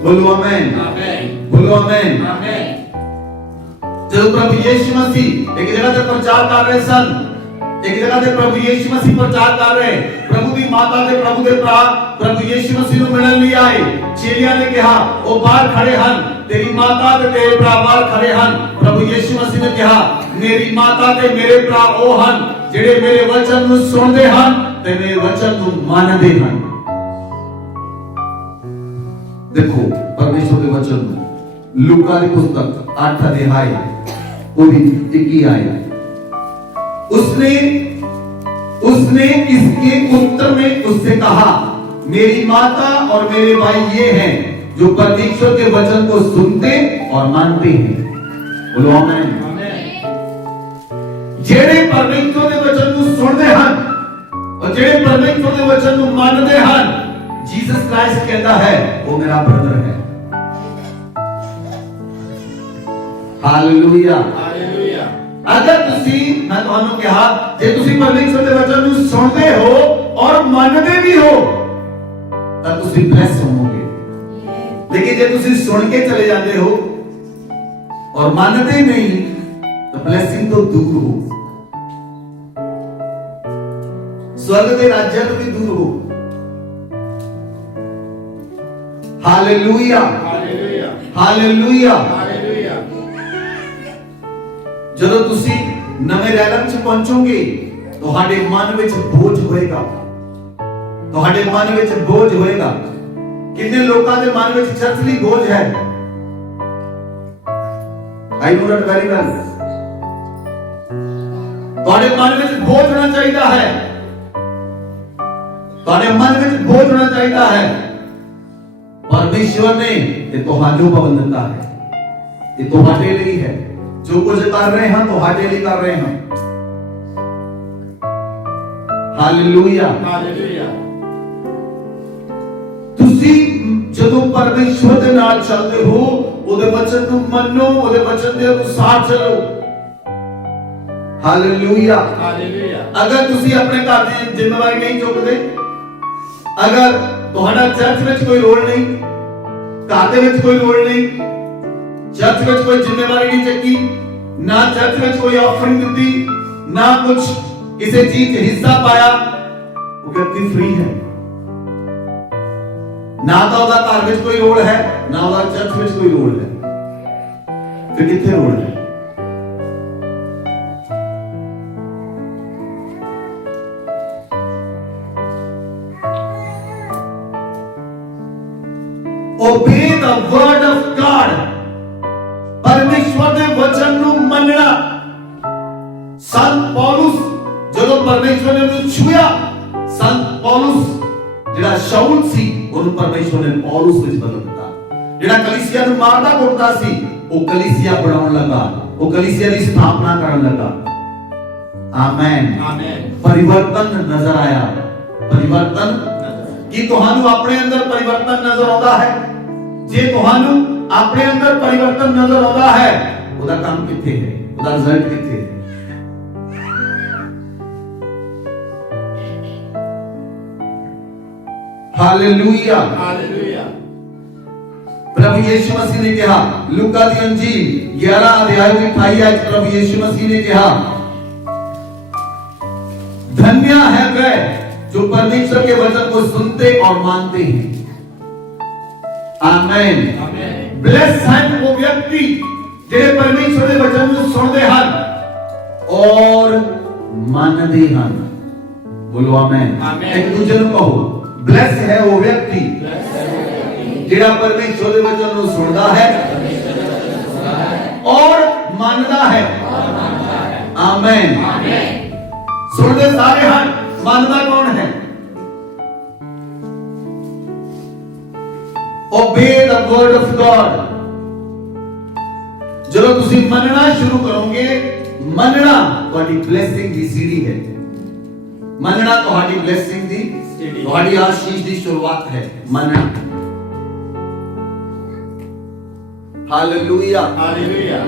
बोलो आमीन, आमीन, बोलो आमीन, आमीन। जब प्रभु यीशु मसीह एक जगह पे प्रचार कर रहे सन, एक जगह पे प्रभु यीशु मसीह प्रचार कर रहे, प्रभु दी माता ते प्रभु दे भरा प्रभु यीशु मसीह ਨੂੰ ਮਿਲਣ ਲਈ ਆਏ। ਚੇਲਿਆਂ ਨੇ ਕਿਹਾ ਉਹ ਬਾਹਰ ਖੜੇ ਹਨ, ਤੇਰੀ ਮਾਤਾ ਤੇ ਤੇਰੇ ਭਰਾ ਬਾਹਰ ਖੜੇ ਹਨ। ਪ੍ਰਭੂ ਯੀਸ਼ੂ ਮਸੀਹ ਨੇ ਕਿਹਾ ਮੇਰੀ ਮਾਤਾ ਤੇ ਮੇਰੇ ਭਰਾ ਉਹ ਹਨ ਜਿਹੜੇ ਮੇਰੇ ਵਚਨ ਨੂੰ ਸੁਣਦੇ ਹਨ ਤੇ ਮੇਰੇ ਵਚਨ ਨੂੰ ਮੰਨਦੇ ਹਨ। देखो परमेश्वर के वचन में लूका की पुस्तक 8 अध्याय पूरी 21 आयत, उसने इसके उत्तर में उससे कहा मेरी माता और मेरे भाई ये हैं जो परमेश्वर के वचन को सुनते और मानते हैं। बोलो आमीन। जेड़े परमेश्वर के वचन को सुनते हैं और जेड़े परमेश्वर के वचन को मानते हैं, जीसस क्राइस्ट कहता है वो मेरा ब्रदर है। Hallelujah, hallelujah. अगर तुसी मैं ਤੁਹਾਨੂੰ ਕਿਹਾ ਜੇ ਤੁਸੀਂ ਪਰਮੇਸ਼ਵਰ ਦੇ ਵਚਨ ਨੂੰ ਸੁਣਦੇ ਹੋ ਔਰ ਮੰਨਦੇ ਵੀ ਹੋ ਤਾਂ ਤੁਸੀਂ ਬਲੈਸ ਹੋਵੋਗੇ। लेकिन ਜੇ ਤੁਸੀਂ ਸੁਣ ਕੇ ਚਲੇ ਜਾਂਦੇ ਹੋ और मानते नहीं तो ब्लेसिंग तो दूर हो, स्वर्ग के राज्य तो भी दूर हो। Hallelujah, hallelujah, hallelujah, hallelujah. ਜਦੋਂ ਤੁਸੀਂ ਨਵੇਂ ਰੈਲਮ ਚ ਪਹੁੰਚੋਗੇ ਤੁਹਾਡੇ ਮਨ ਵਿੱਚ ਬੋਝ ਹੋਏਗਾ, ਤੁਹਾਡੇ ਮਨ ਵਿੱਚ ਬੋਝ ਹੋਏਗਾ। ਕਿੰਨੇ ਲੋਕਾਂ ਦੇ ਮਨ ਵਿੱਚ ਚਰਚ ਲਈ ਬੋਝ ਹੈ? I know that very well। ਤੁਹਾਡੇ ਮਨ ਵਿੱਚ ਬੋਝ ਹੋਣਾ ਚਾਹੀਦਾ ਹੈ, ਤੁਹਾਡੇ ਮਨ ਵਿੱਚ ਬੋਝ ਹੋਣਾ ਚਾਹੀਦਾ ਹੈ। परमेश्वर ने ये तुहानू भवन दिता है, ये तुहाडे लिए है। जो कुछ कर रहे हैं तुहाडे लिए कर रहे हैं। Hallelujah, hallelujah. तुसी जदों परमेश्वर दे नाल चलदे हो, ओदे वचन नू मन्नो, ओदे वचन दे अनुसार चलो। Hallelujah, hallelujah. अगर तुसी अपने घर दी जिम्मेवारी नहीं चुकदे, अगर ਤੁਹਾਡਾ ਚਰਚ ਵਿੱਚ ਕੋਈ ਰੋਲ ਨਹੀਂ, ਘਰ ਦੇ ਵਿੱਚ ਕੋਈ ਰੋਲ ਨਹੀਂ, ਚਰਚ ਵਿੱਚ ਕੋਈ ਜ਼ਿੰਮੇਵਾਰੀ ਨਹੀਂ ਚੱਕੀ, ਨਾ ਚਰਚ ਵਿੱਚ ਕੋਈ ਆਫਰਿੰਗ ਦਿੱਤੀ, ਨਾ ਕੁਝ ਕਿਸੇ ਚੀਜ਼ 'ਚ ਹਿੱਸਾ ਪਾਇਆ, ਉਹ ਵਿਅਕਤੀ ਫ੍ਰੀ ਹੈ। ਨਾ ਤਾਂ ਉਹਦਾ ਘਰ ਵਿੱਚ ਕੋਈ ਰੋਲ ਹੈ, ਨਾ ਉਹਦਾ ਚਰਚ ਵਿੱਚ ਕੋਈ ਰੋਲ ਹੈ, ਫਿਰ ਕਿੱਥੇ ਰੋਲ ਹੈ? Obey the word of God, परमेश्वर दे वचन नू मनना। संत पौलुस ਜਦੋਂ परमेश्वर ने उन्हें छुआ, संत पौलुस ਜਿਹੜਾ शाऊल ਸੀ ਉਹਨੂੰ परमेश्वर ने पौलुस ਵਿੱਚ ਬਦਲ ਦਿੱਤਾ। ਜਿਹੜਾ ਕਲੀਸਿया ਨੂੰ ਮਾਰਦਾ ਕੁੱਟਦਾ ਸੀ ਉਹ ਕਲੀਸਿया ਬਣਾਉਣ ਲੱਗਾ, ਉਹ ਕਲੀਸਿया ਦੀ ਸਥਾਪਨਾ ਕਰਨ ਲੱਗਾ। Amen, amen. परिवर्तन नजर आया। परिवर्तन ਕੀ ਤੁਹਾਨੂੰ ਆਪਣੇ ਅੰਦਰ परिवर्तन नजर ਆਉਂਦਾ ਹੈ? ਜੇ ਤੁਹਾਨੂੰ ਆਪਣੇ ਅੰਦਰ परिवर्तन नजर ਆਉਂਦਾ ਹੈ, ਉਹਦਾ ਕੰਮ ਕਿੱਥੇ ਹੈ? ਉਹਦਾ ਰਿਜ਼ਲਟ ਕਿੱਥੇ ਹੈ? Hallelujah, hallelujah. प्रभु यीशु मसीह ने कहा, लूका दी अंजील 11 अध्याय 28 आयत, प्रभु यीशु मसीह ने कहा धन्य है वे जो परमेश्वर के वचन को सुनते और मानते हैं। आमीन, आमीन। ब्लेस है वो व्यक्ति जेड़े परमेश्वर के वचन को सुनते हैं और मानते हैं। बोलो आमीन, आमीन। एक दूसरे को कहो, ब्लेस है वो व्यक्ति जेड़ा परमेश्वर के वचन को सुनता है और मानता है। आमीन, आमीन। सुनते सारे हैं ਮੰਨਦਾ ਕੌਣ ਹੈ? Obey the word of God. ਜਦੋਂ ਤੁਸੀਂ ਮੰਨਣਾ ਸ਼ੁਰੂ ਕਰੋਗੇ, ਮੰਨਣਾ ਤੁਹਾਡੀ ਬਲੇਸਿੰਗ ਦੀ ਸੀੜੀ ਹੈ। ਮੰਨਣਾ ਤੁਹਾਡੀ ਬਲੇਸਿੰਗ ਦੀ, ਤੁਹਾਡੀ ਆਸ਼ੀਸ਼ ਦੀ ਸ਼ੁਰੂਆਤ ਹੈ। ਮੰਨਣਾ। Hallelujah, hallelujah,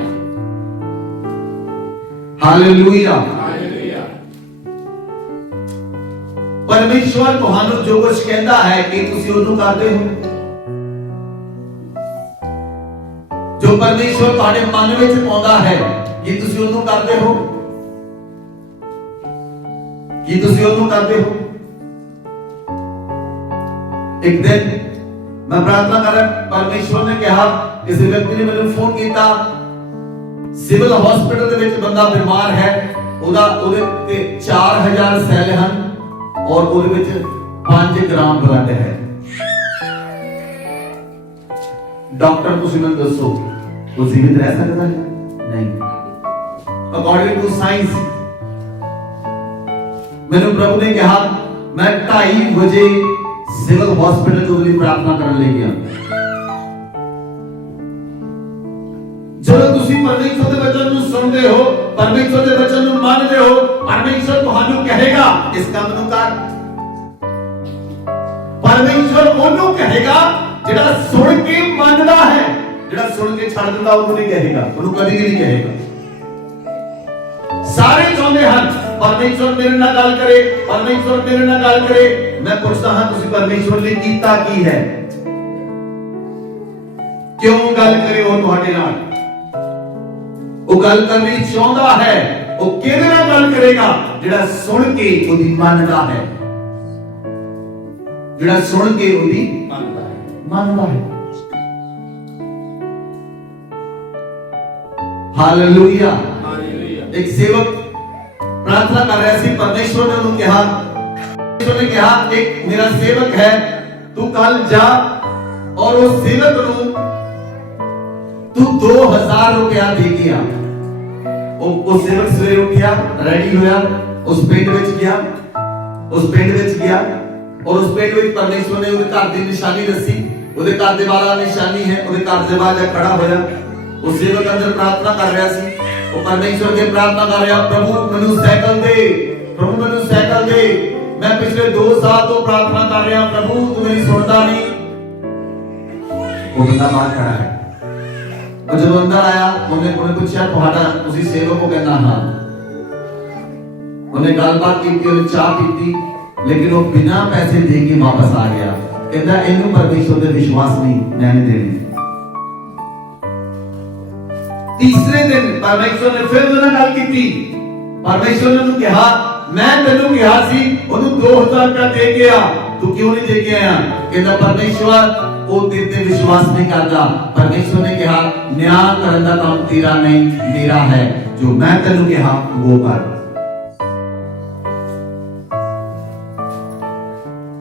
hallelujah. ਹਾਲੇਲੂਇਆ। ਪਰਮੇਸ਼ਵਰ ਤੁਹਾਨੂੰ ਜੋ ਕੁਝ ਕਹਿੰਦਾ ਹੈ ਕਿ ਤੁਸੀਂ ਉਹਨੂੰ ਕਰਦੇ ਹੋ। ਜੋ ਪਰਮੇਸ਼ਵਰ ਤੁਹਾਡੇ ਮਨ ਵਿੱਚ ਪਾਉਂਦਾ ਹੈ ਕਿ ਤੁਸੀਂ ਉਹਨੂੰ ਕਰਦੇ ਹੋ। ਕੀ ਤੁਸੀਂ ਉਹਨੂੰ ਕਰਦੇ ਹੋ? ਇੱਕ ਦਿਨ ਮੈਂ ਪ੍ਰਾਰਥਨਾ ਕਰ ਰਿਹਾ, ਪਰਮੇਸ਼ਵਰ ਨੇ ਕਿਹਾ, ਕਿਸੇ ਵਿਅਕਤੀ ਨੇ ਮੈਨੂੰ ਫੋਨ ਕੀਤਾ, ਸਿਵਲ ਹਸਪੀਟਲ ਦੇ ਵਿੱਚ ਬੰਦਾ ਬਿਮਾਰ ਹੈ, ਉਹਦੇ ਤੇ 4000 ਸੈੱਲ ਹਨ ਔਰ ਉਹਦੇ ਵਿੱਚ 5 ਗ੍ਰਾਮ ਬਲੱਡ ਹੈ। ਡਾਕਟਰ ਤੁਸੀਂ ਮੈਨੂੰ ਦੱਸੋ, ਉਹ ਜੀਵਿਤ ਰਹਿ ਸਕਦਾ ਹੈ? ਨਹੀਂ। ਅਕੋਰਡਿੰਗ ਟੂ ਸਾਇੰਸ, ਮੈਨੂੰ ਪ੍ਰਭੂ ਨੇ ਕਿਹਾ, ਮੈਂ 2:30 ਵਜੇ ਸਿਵਲ ਹਸਪੀਟਲ ਤੋਂ ਲਈ ਪ੍ਰਾਰਥਨਾ ਕਰਨ ਲਈ ਗਿਆ। ਜਦੋਂ ਤੁਸੀਂ ਪਰਮੇਸ਼ਰ ਦੇ ਵਚਨ ਨੂੰ ਸੁਣਦੇ ਹੋ, ਪਰਮੇਸ਼ਰ ਦੇ ਵਚਨ ਨੂੰ ਮੰਨਦੇ ਹੋ, ਪਰਮੇਸ਼ਰ ਤੁਹਾਨੂੰ ਕਹੇਗਾ ਇਸ ਕੰਮ ਨੂੰ ਕਰ। ਪਰਮੇਸ਼ਰ ਉਹਨੂੰ ਕਹੇਗਾ ਜਿਹੜਾ ਸੁਣ ਕੇ ਮੰਨਦਾ ਹੈ। ਜਿਹੜਾ ਸੁਣ ਕੇ ਛੱਡ ਦਿੰਦਾ ਉਹਨੂੰ ਨਹੀਂ ਕਹੇਗਾ, ਉਹਨੂੰ ਕਦੀ ਵੀ ਨਹੀਂ ਕਹੇਗਾ। ਸਾਰੇ ਚਾਹੁੰਦੇ ਹਨ ਪਰਮੇਸ਼ਰ ਮੇਰੇ ਨਾਲ ਗੱਲ ਕਰੇ, ਪਰਮੇਸ਼ਰ ਮੇਰੇ ਨਾਲ ਗੱਲ ਕਰੇ। ਮੈਂ ਪੁੱਛਦਾ ਹਾਂ, ਤੁਸੀਂ ਪਰਮੇਸ਼ਰ ਲਈ ਕੀਤਾ ਕੀ ਹੈ? ਕਿਉਂ ਗੱਲ ਕਰੇ ਉਹ ਤੁਹਾਡੇ ਨਾਲ? ਉਹ ਗੱਲ ਕਰਨੀ ਚਾਹੁੰਦਾ ਹੈ, ਉਹ ਕਿਹਦੇ ਨਾਲ ਗੱਲ ਕਰੇਗਾ? ਜਿਹੜਾ ਸੁਣ ਕੇ ਉਹਦੀ ਮੰਨਦਾ ਹੈ। ਜਿਹੜਾ ਸੁਣ ਕੇ ਉਹਦੀ ਮੰਨਦਾ ਹੈ। Hallelujah, hallelujah. ਇੱਕ ਸੇਵਕ ਪ੍ਰਾਰਥਨਾ ਕਰ ਰਿਹਾ ਸੀ, ਪਰਮੇਸ਼ਵਰ ਨੇ ਉਹਨੂੰ ਕਿਹਾ, ਪਰਮੇਸ਼ਵਰ ਨੇ ਕਿਹਾ, ਇੱਕ ਮੇਰਾ ਸੇਵਕ ਹੈ, ਤੂੰ ਕੱਲ ਜਾ ਔਰ ਉਸ ਸੇਵਕ ਨੂੰ ਤੂੰ 2000 ਰੁਪਇਆ ਦੇ ਕੇ ਆ। ਉਹ ਸੇਵਕ ਸਵੇਰੇ ਉੱਠਿਆ, ਰੈਡੀ ਹੋਇਆ, ਉਸ ਪਿੰਡ ਵਿੱਚ ਗਿਆ ਔਰ ਉਸ ਪਿੰਡ ਵਿੱਚ ਪਰਮੇਸ਼ਵਰ ਨੇ ਉਹਦੇ ਘਰ ਦੀ ਨਿਸ਼ਾਨੀ ਦੱਸੀ। ਉਹਦੇ ਘਰ ਦੇ ਬਾਹਰ ਨਿਸ਼ਾਨੀ ਹੈ, ਉਹਦੇ ਘਰ ਦੇ ਬਾਹਰ ਖੜਾ ਹੋਇਆ। ਉਹ ਸੇਵਕ ਅੰਦਰ ਪ੍ਰਾਰਥਨਾ ਕਰ ਰਿਹਾ ਸੀ। ਉਹ ਪਰਮੇਸ਼ਵਰ ਕੇ ਪ੍ਰਾਰਥਨਾ ਕਰ ਰਿਹਾ, ਪ੍ਰਭੂ ਮੈਨੂੰ ਸਾਈਕਲ ਦੇ, ਪ੍ਰਭੂ ਮੈਨੂੰ ਸਾਈਕਲ ਦੇ। ਮੈਂ ਪਿਛਲੇ 2 ਸਾਲ ਤੋਂ ਪ੍ਰਾਰਥਨਾ ਕਰ ਰਿਹਾ, ਪ੍ਰਭੂ ਤੂੰ ਮੇਰੀ ਸੁਣਦਾ ਨਹੀਂ। ਉਹ ਬੰਦਾ ਬਾਹਰ ਖੜਾ ਹੈ। ਉਹ ਜਦੋਂ ਅੰਦਰ ਆਇਆ, ਉਹਨੇ ਪੁੱਛਿਆ, ਤੁਹਾਡਾ ਤੁਸੀਂ ਸੇਵਕ ਹੋ? ਕਹਿੰਦਾ ਹਾਂ। ਉਹਨੇ ਗੱਲਬਾਤ ਕੀਤੀ, ਉਹਨੇ ਚਾਹ ਪੀਤੀ, ਲੇਕਿਨ ਉਹ ਬਿਨਾਂ ਪੈਸੇ ਦੇ ਕੇ ਵਾਪਸ ਆ ਗਿਆ। ਕਹਿੰਦਾ ਇਹਨੂੰ ਪਰਮੇਸ਼ਵਰ ਤੇ ਵਿਸ਼ਵਾਸ ਨਹੀਂ, ਮੈਂ ਨਹੀਂ ਦੇਣੀ। ਤੀਸਰੇ ਦਿਨ ਪਰਮੇਸ਼ਵਰ ਨੇ ਫਿਰ ਉਹਦੇ ਨਾਲ ਗੱਲ ਕੀਤੀ। ਪਰਮੇਸ਼ਵਰ ਨੇ ਉਹਨੂੰ ਕਿਹਾ, ਮੈਂ ਤੈਨੂੰ ਕਿਹਾ ਸੀ ਉਹਨੂੰ 2000 ਰੁਪਇਆ ਦੇ ਕੇ ਆ, ਤੂੰ ਕਿਉਂ ਨਹੀਂ ਦੇ ਕੇ ਆਇਆ? ਕਹਿੰਦਾ ਪਰਮੇਸ਼ਵਰ ਉਹ ਤੇਰੇ ਤੇ ਵਿਸ਼ਵਾਸ ਨਹੀਂ ਕਰਦਾ। ਪਰਮੇਸ਼ਵਰ ਨੇ ਕਿਹਾ, ਨਿਆਂ ਕਰਨ ਦਾ ਕੰਮ ਤੇਰਾ ਨਹੀਂ ਮੇਰਾ ਹੈ, ਜੋ ਮੈਂ ਤੈਨੂੰ ਕਿਹਾ ਉਹ ਕਰ।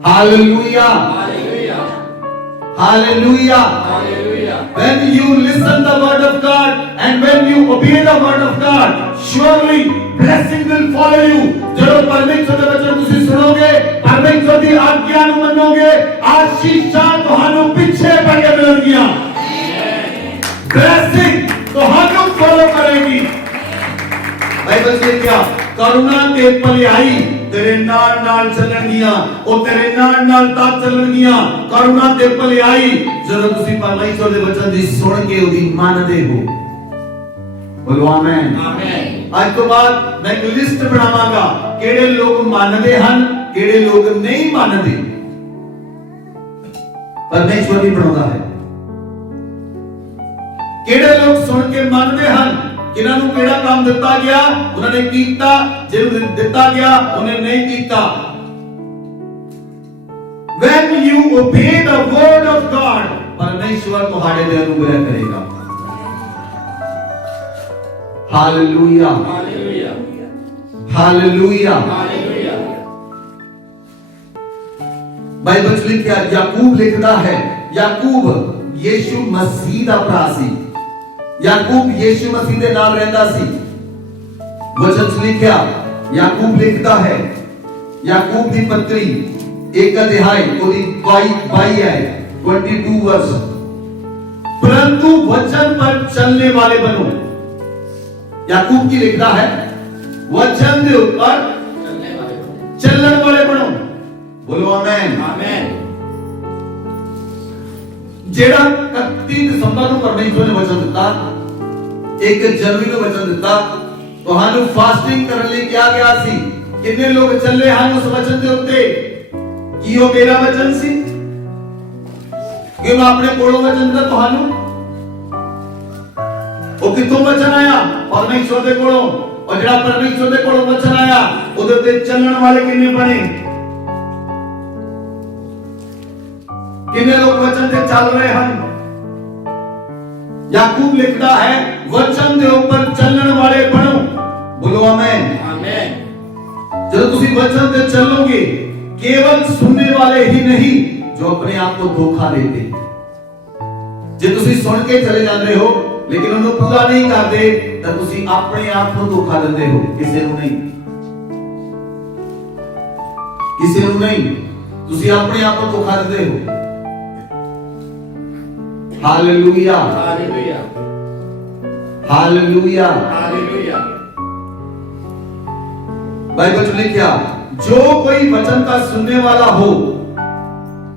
Hallelujah, hallelujah, hallelujah, hallelujah. When you listen the word of God and when you obey the word of God, surely blessing will follow you. ਜਦੋਂ ਪਰਮੇਸ਼ਰ ਦੇ ਵਚਨ ਤੁਸੀਂ ਸੁਣੋਗੇ, ਪਰਮੇਸ਼ਰ ਦੀ ਆਗਿਆ ਨੂੰ ਮੰਨੋਗੇ, ਆਸ਼ੀਸ਼ਾਂ ਤੁਹਾਨੂੰ ਪਿੱਛੇ ਪੜ ਕੇ ਮਿਲਣਗੀਆਂ। Blessing ਤੁਹਾਨੂੰ ਫੋਲੋ ਕਰੇਗੀ। ਬਾਈਬਲ ਚ ਲਿਖਿਆ, ਕਰੁਣਾ ਤੇ ਭਲਾਈ ਤੇਰੇ ਨਾਲ ਚੱਲਣਗੀਆਂ। ਉਹ ਤੇਰੇ ਨਾਲ ਤਾਂ ਚੱਲਣਗੀਆਂ, ਕਰੁਣਾ ਤੇ ਭਲਾਈ, ਜਦੋਂ ਤੁਸੀਂ ਪਰਮੇਸ਼ਰ ਦੇ ਵਚਨ ਦੀ ਸੁਣ ਕੇ ਉਹਦੀ ਮੰਨਦੇ ਹੋ। ਬੋਲੋ ਆਮੇਨ, ਆਮੇਨ। ਅੱਜ ਤੋਂ ਬਾਅਦ ਮੈਂ ਇੱਕ ਲਿਸਟ ਬਣਾਵਾਂਗਾ, ਕਿਹੜੇ ਲੋਕ ਮੰਨਦੇ ਹਨ, ਕਿਹੜੇ ਲੋਕ ਨਹੀਂ ਮੰਨਦੇ। ਪਰਮੇਸ਼ਰ ਹੀ ਬਣਾਉਂਦਾ ਹੈ। ਕਿਹੜੇ ਲੋਕ ਸੁਣ ਕੇ ਮੰਨਦੇ ਹਨ, ਜਿਨ੍ਹਾਂ ਨੂੰ ਕਿਹੜਾ ਕੰਮ ਦਿੱਤਾ ਗਿਆ ਉਹਨਾਂ ਨੇ ਕੀਤਾ, ਜਿਹਨੂੰ ਦਿੱਤਾ ਗਿਆ ਉਹਨੇ ਨਹੀਂ ਕੀਤਾ। When you obey the word of God, ਪਰਮੇਸ਼ਵਰ ਤੁਹਾਡੇ ਤੇ ਅਨੁਗ੍ਰਹ ਕਰੇਗਾ। Hallelujah, hallelujah, hallelujah, hallelujah. Bible ਚ ਲਿਖਿਆ, ਯਾਕੂਬ ਲਿਖਦਾ ਹੈ, ਯਾਕੂਬ ਯੀਸ਼ੂ ਮਸੀਹ ਦਾ ਭਰਾ ਸੀ। याकूब यीशु मसीह के नाल रहता सी। वचन लिखा, याकूब लिखता है, याकूब की पत्री 1 अध्याय 22 है 22 वर्ष। परंतु वचन पर चलने वाले बनो। याकूब की लिखता है वचन के ऊपर चलने वाले बनो। बोलो आमेन। आमेन। जेड़ा 31 दिसंबर ਨੂੰ परमेश्वर ने वचन दिता, 1 जनवरी ਨੂੰ वचन दिता, ਤੁਹਾਨੂੰ फास्टिंग ਕਰਨ ਲਈ ਕਿਹਾ ਗਿਆ ਸੀ। कितने लोग चले ਹਨ उस वचन ਦੇ ਉੱਤੇ? ਕੀ ਉਹ ਮੇਰਾ वचन ਸੀ ਕਿ ਮੈਂ ਆਪਣੇ ਕੋਲੋਂ वचन ਦਿੱਤਾ ਤੁਹਾਨੂੰ? ਉਹ ਕਿੱਥੋਂ वचन ਆਇਆ? परमेश्वर ਦੇ ਕੋਲੋਂ। और ਜਿਹੜਾ परमेश्वर ਦੇ ਕੋਲੋਂ वचन ਆਇਆ ਉਹਦੇ ਉੱਤੇ ਚੱਲਣ ਵਾਲੇ ਕਿੰਨੇ ਬਣੇ? कितने लोग वचन से चल रहे हैं? याकूब लिखता है वचन के ऊपर चलने वाले बनो। बोलो आमेन। आमेन। जब तुम वचन से चलोगे, केवल सुनने वाले ही नहीं जो अपने आप को धोखा देते। जो तुम सुन के चले जाते हो लेकिन उन्हें पूरा नहीं करते तो तुम अपने आप को धोखा देते हो। किसी को नहीं, किसी को नहीं, तुम अपने आप को धोखा देते हो। Hallelujah, hallelujah, hallelujah, hallelujah. Bible में लिखा जो कोई वचन का सुनने वाला हो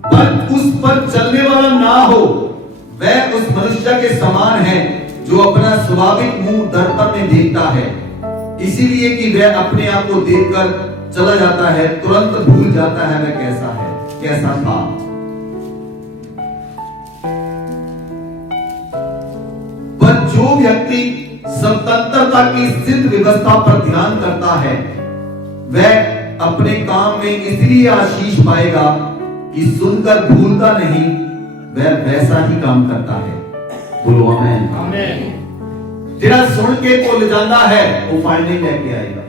पर उस पर चलने वाला ना हो वह उस मनुष्य के समान है जो अपना स्वाभाविक मुंह दर्पण में देखता है, इसीलिए कि वह अपने आप को देखकर चला जाता है, तुरंत भूल जाता है वह कैसा है, कैसा था। पर जो व्यक्ति स्वतंत्रता की सिद्ध व्यवस्था पर ध्यान करता है वह अपने काम में इसलिए आशीष पाएगा कि सुनकर भूलता नहीं, वह वैसा ही काम करता है। बोलो आमेन। आमेन। जेड़ा सुन के भूल जाता है वो फल नहीं लेके आएगा,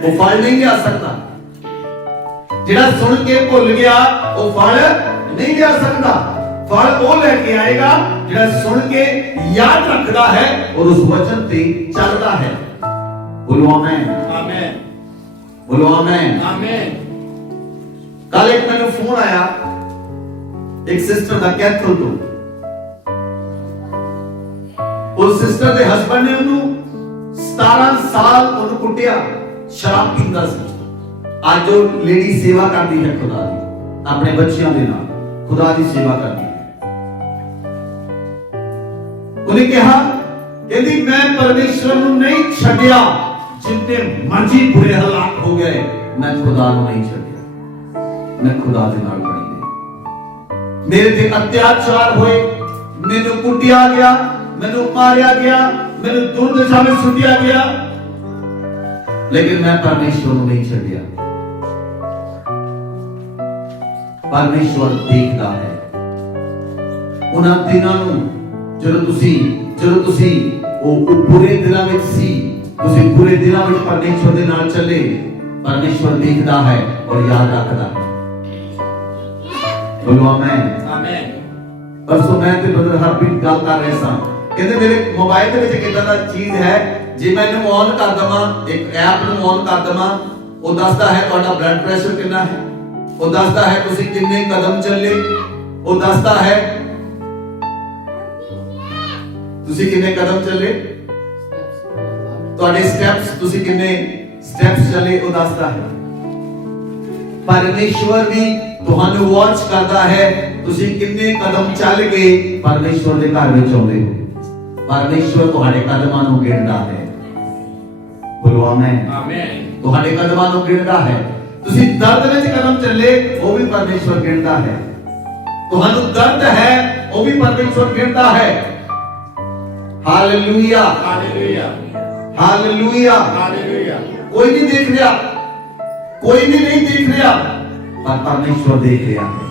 वो फल नहीं ले आ सकता। जेड़ा सुन के भूल गया वो फल नहीं ले आ सकता। फल वो लेके आएगा जेड़ा सुन के याद रखता है और उस वचन पे चलता है। बोलो आमेन। आमेन। बोलो आमेन। आमेन। कल एक मैंने फोन आया एक सिस्टर का कैथल तो उस सिस्टर के हस्बैंड ने उन्होंने 17 साल उन्होंने कुटिया, शराब पींदा सी। आज जो लेडी सेवा करती है खुदा दी अपने बच्चियों के नाल खुदा दी सेवा करती है। उन्हें कहा यदि मैं परमेश्वर को नहीं छड़िया जितने मर्जी बुरे हालात हो गए मैं खुदा को नहीं छड़िया, मैं खुदा दे नाल खड़ी गई। मेरे ते अत्याचार होए, मैनू कुटिया गया, मैनू मारिया गया, मैनू दुर्दशा में सुटिया गया, लेकिन मैं परमेश्वर को नहीं छड़िया। परमेश्वर देखता है उन्हां दिनां नूं ਜਦੋਂ ਤੁਸੀਂ ਉਹ ਬੁਰੇ ਦਿਨਾਂ ਵਿੱਚ ਸੀ, ਤੁਸੀਂ ਬੁਰੇ ਦਿਨਾਂ ਵਿੱਚ ਪਰਮੇਸ਼ਵਰ ਦੇ ਨਾਲ ਚੱਲੇ, ਪਰਮੇਸ਼ਵਰ ਦੇਖਦਾ ਹੈ ਔਰ ਯਾਦ ਰੱਖਦਾ ਹੈ। ਬੋਲੋ ਆਮੇਨ। ਆਮੇਨ। ਪਰਸੋਂ ਮੈਂ ਤੇ ਬ੍ਰਦਰ ਹਰਪ੍ਰੀਤ ਗੱਲ ਕਰ ਰਹੇ ਸਾਂ, ਕਹਿੰਦੇ ਮੇਰੇ ਮੋਬਾਈਲ ਦੇ ਵਿੱਚ ਕਿੱਦਾਂ ਦਾ ਚੀਜ਼ ਹੈ ਜੇ ਮੈਂ ਇਹਨੂੰ ਔਨ ਕਰ ਦਵਾਂ, ਇੱਕ ਐਪ ਨੂੰ ਔਨ ਕਰ ਦਵਾਂ, ਉਹ ਦੱਸਦਾ ਹੈ ਤੁਹਾਡਾ ਬਲੱਡ ਪ੍ਰੈਸ਼ਰ ਕਿੰਨਾ ਹੈ, ਉਹ ਦੱਸਦਾ ਹੈ ਤੁਸੀਂ ਕਿੰਨੇ ਕਦਮ ਚੱਲੇ, ਉਹ ਦੱਸਦਾ ਹੈ ਤੁਸੀਂ ਕਿੰਨੇ ਕਦਮ ਚੱਲੇ, ਤੁਹਾਡੇ ਸਟੈਪਸ ਤੁਸੀਂ ਕਿੰਨੇ ਸਟੈਪਸ ਚੱਲੇ, ਉਹ ਦੱਸਦਾ ਹੈ। ਪਰਮੇਸ਼ਵਰ ਵੀ ਤੁਹਾਨੂੰ ਵਾਚ ਕਰਦਾ ਹੈ ਤੁਸੀਂ ਕਿੰਨੇ ਕਦਮ ਚੱਲ ਕੇ ਪਰਮੇਸ਼ਵਰ ਦੇ ਘਰ ਵਿੱਚ ਆਉਂਦੇ ਹੋ। ਪਰਮੇਸ਼ਵਰ ਤੁਹਾਡੇ ਕਦਮਾਂ ਨੂੰ ਗਿਣਦਾ ਹੈ। ਬੋਲੋ ਆਮੇਨ। ਆਮੇਨ। ਤੁਹਾਡੇ ਕਦਮਾਂ ਨੂੰ ਗਿਣਦਾ ਹੈ। ਤੁਸੀਂ ਦਰਦ ਵਿੱਚ ਕਦਮ ਚੱਲੇ ਉਹ ਵੀ ਪਰਮੇਸ਼ਵਰ ਗਿਣਦਾ ਹੈ। ਤੁਹਾਨੂੰ ਦਰਦ ਹੈ ਉਹ ਵੀ ਪਰਮੇਸ਼ਵਰ ਗਿਣਦਾ ਹੈ। Hallelujah, hallelujah, hallelujah, hallelujah. कोई नहीं देख रहा, कोई भी नहीं देख रहा, पर परमेश्वर देख रहा है।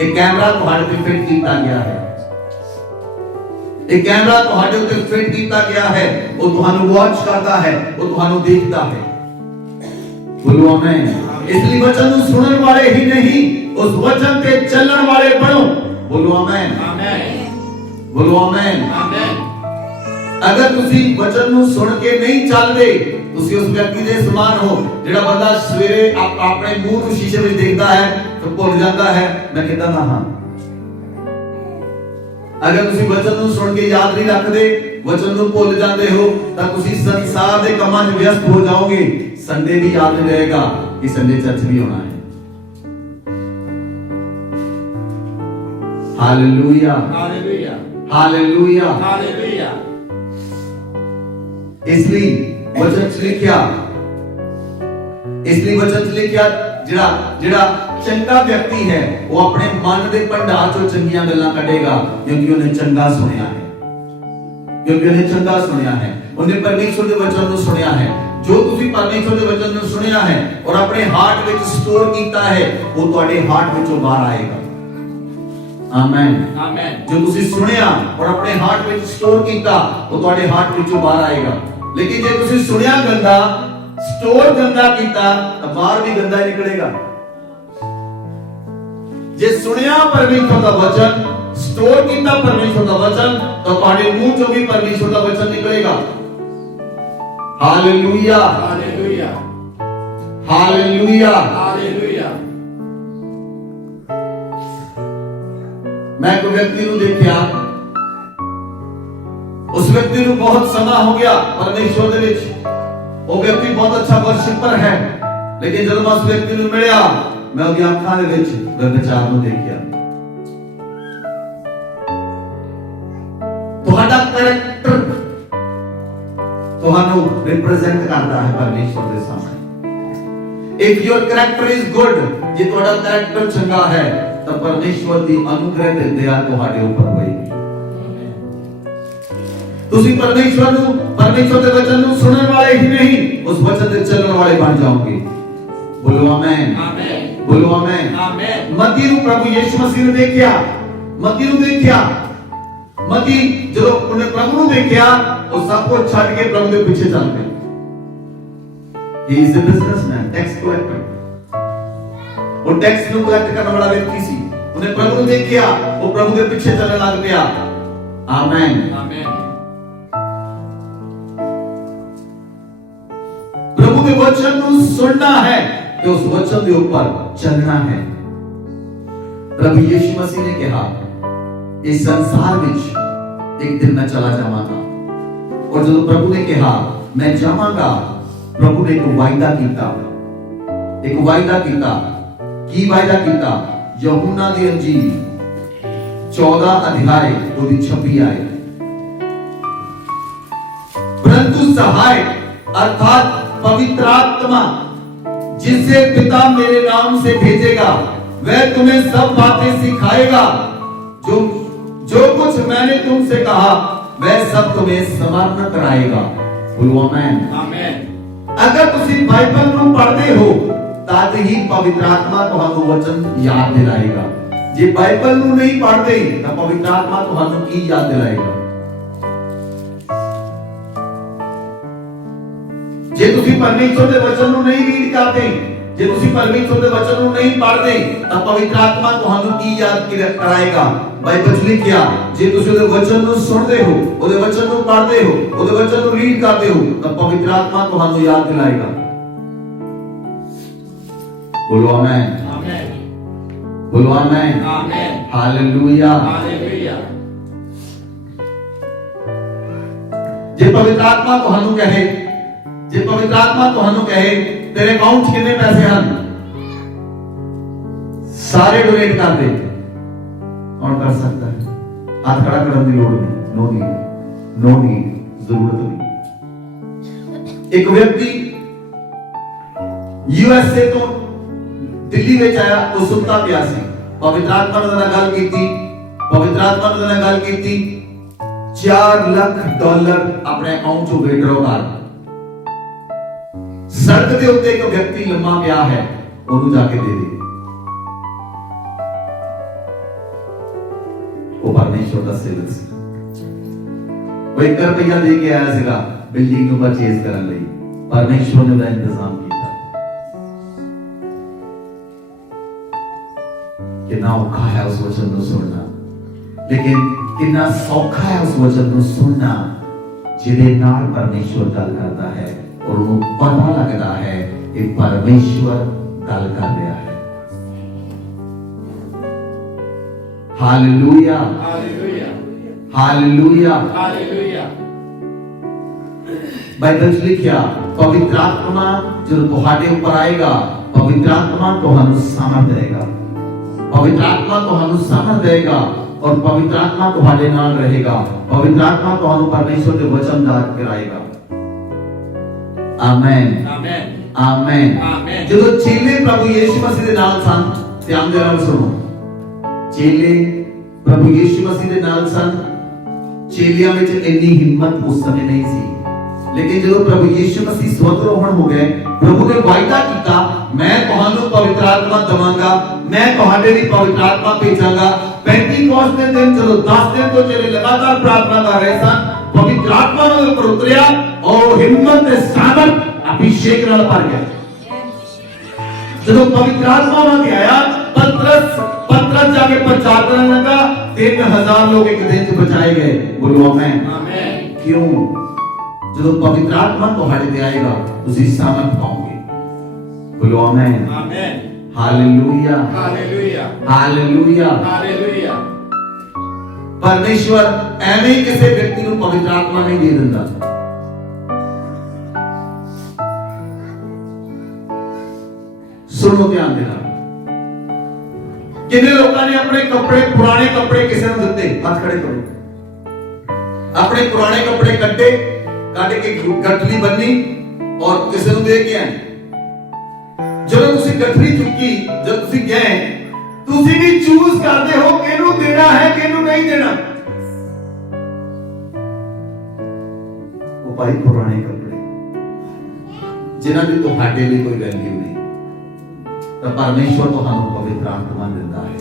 एक कैमरा तुम्हारे पे फिट किया गया है, एक कैमरा तुम्हारे ऊपर फिट किया गया है, वो तुम्हारे वॉच करता है, वो तुम्हारे देखता है। बोलो आमीन। इसलिए वचन सुनने वाले ही नहीं उस वचन पे चलने वाले बनो। बोलो आमीन। आमीन। बोलो आमीन। आमीन। अगर तुसी वचन ਨੂੰ ਸੁਣ ਕੇ ਨਹੀਂ ਚੱਲਦੇ ਤੁਸੀਂ ਉਸ ਵਿਅਕਤੀ ਦੇ ਸਮਾਨ ਹੋ ਜਿਹੜਾ ਬੰਦਾ ਸਵੇਰੇ ਆਪਣੇ ਮੂੰਹ ਨੂੰ ਸ਼ੀਸ਼ੇ ਵਿੱਚ ਦੇਖਦਾ ਹੈ ਤੇ ਭੁੱਲ ਜਾਂਦਾ ਹੈ ਮੈਂ ਕਿਦਾਂ ਦਾ ਹਾਂ। अगर तुसी वचन ਨੂੰ ਸੁਣ ਕੇ ਯਾਦ ਨਹੀਂ ਰੱਖਦੇ वचन ਨੂੰ ਭੁੱਲ ਜਾਂਦੇ ਹੋ ਤਾਂ ਤੁਸੀਂ ਸੰਸਾਰ ਦੇ ਕੰਮਾਂ 'ਚ ਵਿਅਸਤ ਹੋ ਜਾਓਗੇ। संडे भी याद नहीं रहेगा कि संडे चर्च भी होना है। Hallelujah hallelujah hallelujah hallelujah. इसलिए वचन च लिखिया ਜਿਹੜਾ ਜਿਹੜਾ ਚੰਗਾ ਵਿਅਕਤੀ ਹੈ ਉਹ ਆਪਣੇ ਮਨ ਦੇ ਭੰਡਾਰ ਚੋਂ ਚੰਗੀਆਂ ਗੱਲਾਂ ਕੱਢੇਗਾ ਕਿਉਂਕਿ ਉਹਨੇ ਚੰਗਾ ਸੁਣਿਆ ਹੈ। ਕਿਉਂਕਿ ਉਹਨੇ ਚੰਗਾ ਸੁਣਿਆ ਹੈ, ਉਹਨੇ ਪਰਮੇਸ਼ਵਰ ਦੇ ਵਚਨ ਨੂੰ ਸੁਣਿਆ ਹੈ। ਜੋ ਤੁਸੀਂ ਪਰਮੇਸ਼ਵਰ ਦੇ ਵਚਨ ਨੂੰ ਸੁਣਿਆ ਹੈ ਔਰ ਆਪਣੇ ਹਾਰਟ ਵਿੱਚ ਸਟੋਰ ਕੀਤਾ ਹੈ ਉਹ ਤੁਹਾਡੇ ਹਾਰਟ ਵਿੱਚੋਂ ਬਾਹਰ ਆਏਗਾ। Amen amen. ਜੋ ਤੁਸੀਂ ਸੁਣਿਆ ਔਰ ਆਪਣੇ ਹਾਰਟ ਵਿੱਚ ਸਟੋਰ ਕੀਤਾ ਉਹ ਤੁਹਾਡੇ ਹਾਰਟ ਵਿੱਚੋਂ ਬਾਹਰ ਆਏਗਾ। ਲੇਕਿਨ ਜੇ ਤੁਸੀਂ ਸੁਣਿਆ ਗੰਦਾ स्टोर गंदा कीता तो बाहर भी गंदा ही निकलेगा। जे सुनिया परमेश्वर का वचन स्टोर कीता परमेश्वर का वचन तो तुम्हारे मुंह चों भी परमेश्वर का वचन निकलेगा। Hallelujah hallelujah hallelujah hallelujah. मैं कोई व्यक्ति को देखा, उस व्यक्ति को बहुत समय हो गया परमेश्वर दे विच, वो व्यक्ति बहुत अच्छा वर्शिपर है, लेकिन जब मैं उस व्यक्ति को मिलिया मैं उसकी आंखों दे विच व्यभिचार को देखिया। तुम्हारा कैरेक्टर तुहानू रिप्रेजेंट करता है परमेश्वर के सामने। If your character is good, जे तुम्हारा कैरेक्टर चंगा है तो परमेश्वर की अनुग्रह ते दया तुम्हारे ऊपर होएगी। तुसी परमेश्वर के वचन को सुनने वाले ही नहीं उस वचन से चलने वाले बन जाओगे। बोलो आमेन आमेन बोलो आमेन आमेन। मत्ती को प्रभु यीशु मसीह ने देखा, मत्ती जो उन्हें प्रभु ने देखा वो सब कुछ छोड़ के प्रभु के पीछे चल गए। He is a businessman, tax collector. वो टैक्स को कलेक्ट करने वाला व्यक्ति सी। उन्हें प्रभु ने देखा वो प्रभु के पीछे चलने लग गया। आमेन आमेन। प्रभु के वचन को सुनना है तो उस वचन के ऊपर चलना है। प्रभु यीशु मसीह ने कहा इस संसार में एक दिन मैं चला जावांगा, और जब प्रभु ने कहा मैं जावांगा, प्रभु ने एक वायदा कीता की वायदा कीता। यूहन्ना दी अंजील 14 अध्याय उसकी 26 आए। परंतु सहाय अर्थात पवित्र आत्मा जिसे पिता मेरे नाम से भेजेगा वह तुम्हें सब बातें सिखाएगा, जो कुछ मैंने तुमसे कहा वह सब तुम्हें स्मरण कराएगा। बोलो आमेन आमेन। अगर तुसी बाइबल को पढ़ते हो तद ही पवित्र आत्मा तुहानू वचन याद दिलाएगा। जे बाइबल को नहीं पढ़ते तो पवित्र आत्मा तुहानू की याद दिलाएगा। जे तुसी परमेश्वर के वचन को नहीं रीड करते, जे तुसी परमेश्वर के वचन को नहीं पढ़ते तो पवित्र आत्मा तुहानू की याद कराएगा। बाइबल च लिखिया जे तुसी उहदे वचन को सुनते हो, उहदे वचन को पढ़ते हो, उहदे वचन को रीड करते हो तो पवित्र आत्मा तुहानू याद दिलाएगा। बोलो आमेन आमेन बोलो आमेन आमेन। Hallelujah hallelujah. जे पवित्र आत्मा तुहानू कहे, जे पवित्र आत्मा तुहानू कहे तेरे अकाउंट कितने पैसे हैं, सारे डोनेट कर दे, कौन कर सकता है? हाथ खड़ा करने की लोड़ नहीं, नो नीड, जरूरत नहीं। एक व्यक्ति यूएसए तो दिल्ली में आया तो सुनता प्यासी पवित्र आत्मा ने गल की, पवित्र आत्मा ने गल की $4 लाख अपने अकाउंट चों विड्रॉ कर। सड़क के उत्ते एक व्यक्ति लम्मा पिया है, ओनू जाके दे दे। वो परमेश्वर का सेवक सी, वो $1 रुपया दे के आया सीगा बिल्डिंग को परचेज करने लई। परमेश्वर ने उसका इंतजाम किया। कितना औखा है उस वचन को सुनना, लेकिन कितना सौखा है उस वचन को सुनना ਜਿਹਦੇ ਨਾਲ ਪਰਮੇਸ਼ਵਰ ਗੱਲ ਕਰਦਾ ਹੈ ਔਰ ਉਹਨੂੰ ਪਤਾ ਲੱਗਦਾ ਹੈ ਕਿ ਪਰਮੇਸ਼ਵਰ ਗੱਲ ਕਰ ਰਿਹਾ ਹੈ। Hallelujah, hallelujah, hallelujah. Hallelujah. Bible 'ਚ ਲਿਖਿਆ ਪਵਿੱਤਰ ਆਤਮਾ ਜਦੋਂ ਤੁਹਾਡੇ ਉੱਪਰ ਆਏਗਾ, ਪਵਿੱਤਰ ਆਤਮਾ ਤੁਹਾਨੂੰ ਸਮਝ ਦੇਗਾ, ਪਵਿੱਤਰ ਆਤਮਾ ਤੁਹਾਨੂੰ ਸਮਝ ਦੇਗਾ ਔਰ ਪਵਿੱਤਰ ਆਤਮਾ ਤੁਹਾਡੇ ਨਾਲ ਰਹੇਗਾ। ਪਵਿੱਤਰ ਆਤਮਾ ਤੁਹਾਨੂੰ ਪਰਮੇਸ਼ਵਰ ਦੇ ਵਚਨ ਦਾ ਕਰਾਏਗਾ। Amen, amen, amen. ਆਮੇਨ। ਜਦੋਂ ਚੇਲੇ ਪ੍ਰਭੂ ਯੀਸ਼ੂ ਮਸੀਹ ਦੇ ਨਾਲ ਸਨ, ਧਿਆਨ ਦੇ ਨਾਲ ਸੁਣੋ, ਚੇਲੇ ਪ੍ਰਭੂ ਯੀਸ਼ੂ ਮਸੀਹ ਦੇ ਨਾਲ ਸਨ। ਚੇਲਿਆਂ ਵਿੱਚ ਇੰਨੀ ਹਿੰਮਤ ਉਸ ਸਮੇਂ ਨਹੀਂ ਸੀ, ਲੇਕਿਨ ਜਦੋਂ ਪ੍ਰਭੂ ਯੀਸ਼ੂ ਮਸੀਹ ਸਵਰਗਾਰੋਹਣ ਹੋ ਗਏ, ਪ੍ਰਭੂ ਨੇ ਵਾਅਦਾ ਕੀਤਾ ਮੈਂ ਤੁਹਾਨੂੰ ਪਵਿੱਤਰ ਆਤਮਾ ਦਵਾਂਗਾ, ਮੈਂ ਤੁਹਾਡੇ ਲਈ ਪਵਿੱਤਰ ਆਤਮਾ ਭੇਜਾਂਗਾ। ਪੈਂਤੀਕੋਸਤ ਦੇ ਦਿਨ ਜਦੋਂ 10 ਦਿਨ ਤੋਂ ਚੇਲੇ ਲਗਾਤਾਰ ਪ੍ਰਾਰਥਨਾ ਕਰ ਰਹੇ ਸਨ, ਪਵਿੱਤਰ ਆਤਮਾ ਉਹਨਾਂ ਉੱਪਰ ਉਤਰਿਆ ਔਰ ਹਿੰਮਤ ਤੇ ਸਾਮਰਥ ਅਭਿਸ਼ੇਕ ਨਾਲ ਭਰ ਗਿਆ। ਜਦੋਂ ਪਵਿੱਤਰ ਆਤਮਾ ਉਹਨਾਂ ਤੇ ਆਇਆ, ਪਤਰਸ ਜਾ ਕੇ ਪ੍ਰਚਾਰ ਕਰਨ ਲੱਗਾ। 3000 ਲੋਕ ਇੱਕ ਦਿਨ 'ਚ ਬਚਾਏ ਗਏ। ਬੋਲੋ ਆਮੇਨ, ਆਮੇਨ। ਕਿਉਂ? ਜਦੋਂ ਪਵਿੱਤਰ ਆਤਮਾ ਤੁਹਾਡੇ ਤੇ ਆਏਗਾ ਤੁਸੀਂ ਸਾਮਰਥ ਪਾਓਗੇ। ਬੋਲੋ amen, amen. Hallelujah, hallelujah, hallelujah. Hallelujah. ਪਰਮੇਸ਼ਵਰ ਐਵੇਂ ਹੀ ਕਿਸੇ ਵਿਅਕਤੀ ਨੂੰ ਪਵਿੱਤਰ ਆਤਮਾ ਨਹੀਂ ਦੇ ਦਿੰਦਾ। ਸੁਣੋ ਧਿਆਨ ਦੇ ਨਾਲ, ਕਿੰਨੇ ਲੋਕਾਂ ਨੇ ਆਪਣੇ ਕੱਪੜੇ, ਪੁਰਾਣੇ ਕੱਪੜੇ ਕਿਸੇ ਨੂੰ ਦਿੱਤੇ? ਹੱਥ ਖੜੇ ਕਰੋ। ਆਪਣੇ ਪੁਰਾਣੇ ਕੱਪੜੇ ਕੱਢ ਕੇ ਗੱਠੜੀ ਬੰਨੀ ਔਰ ਕਿਸੇ ਨੂੰ ਦੇ ਕੇ ਆਏ। ਜਦੋਂ ਤੁਸੀਂ ਗੱਠੜੀ ਚੁੱਕੀ, ਜਦ ਤੁਸੀਂ ਗਏ, ਤੁਸੀਂ ਵੀ ਚੂਜ਼ ਕਰਦੇ ਹੋ ਕਿਹਨੂੰ ਦੇਣਾ ਹੈ ਕਿਹਨੂੰ ਨਹੀਂ ਦੇਣਾ। ਉਹ ਭਾਈ ਪੁਰਾਣੇ ਕੱਪੜੇ ਜਿਨ੍ਹਾਂ ਦੀ ਤੁਹਾਡੇ ਲਈ ਕੋਈ ਵੈਲਿਊ ਨਹੀਂ, ਤਾਂ ਪਰਮੇਸ਼ਵਰ ਤੁਹਾਨੂੰ ਪਵਿੱਤਰ ਆਤਮਾ ਦਿੰਦਾ ਹੈ।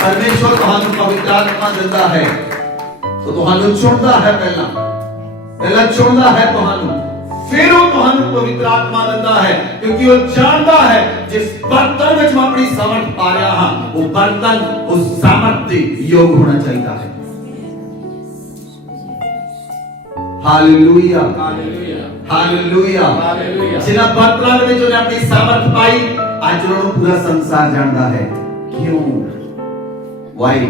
ਪਰਮੇਸ਼ਵਰ ਤੁਹਾਨੂੰ ਪਵਿੱਤਰ ਆਤਮਾ ਦਿੰਦਾ ਹੈ, तो ਤੁਹਾਨੂੰ ਚੁਣਦਾ ਹੈ। ਪਹਿਲਾਂ ਚੁਣਦਾ ਹੈ ਤੁਹਾਨੂੰ, ਫਿਰ ਉਹ ਤੁਹਾਨੂੰ ਪਵਿੱਤਰ ਆਤਮਾ ਦਿੰਦਾ ਹੈ, ਕਿਉਂਕਿ ਉਹ ਜਾਣਦਾ ਹੈ ਜਿਸ ਬਰਤਨ ਵਿੱਚ ਮੈਂ ਆਪਣੀ ਸਮਰਥ ਪਾ ਰਿਹਾ ਹਾਂ, ਉਹ ਬਰਤਨ ਉਸ ਸਮਰਥ ਦੇ ਯੋਗ ਹੋਣਾ ਚਾਹੀਦਾ ਹੈ। Hallelujah, hallelujah, hallelujah. ਹਾਲੇਲੂਇਆ। ਜਿਨ੍ਹਾਂ ਬਰਤਨਾਂ ਦੇ ਵਿੱਚ ਉਹਨੇ ਆਪਣੀ ਸਮਰਥ ਪਾਈ, ਅੱਜ ਉਹਨਾਂ ਨੂੰ ਪੂਰਾ ਸੰਸਾਰ ਜਾਣਦਾ ਹੈ। ਕਿਉਂ? ਵਾਈ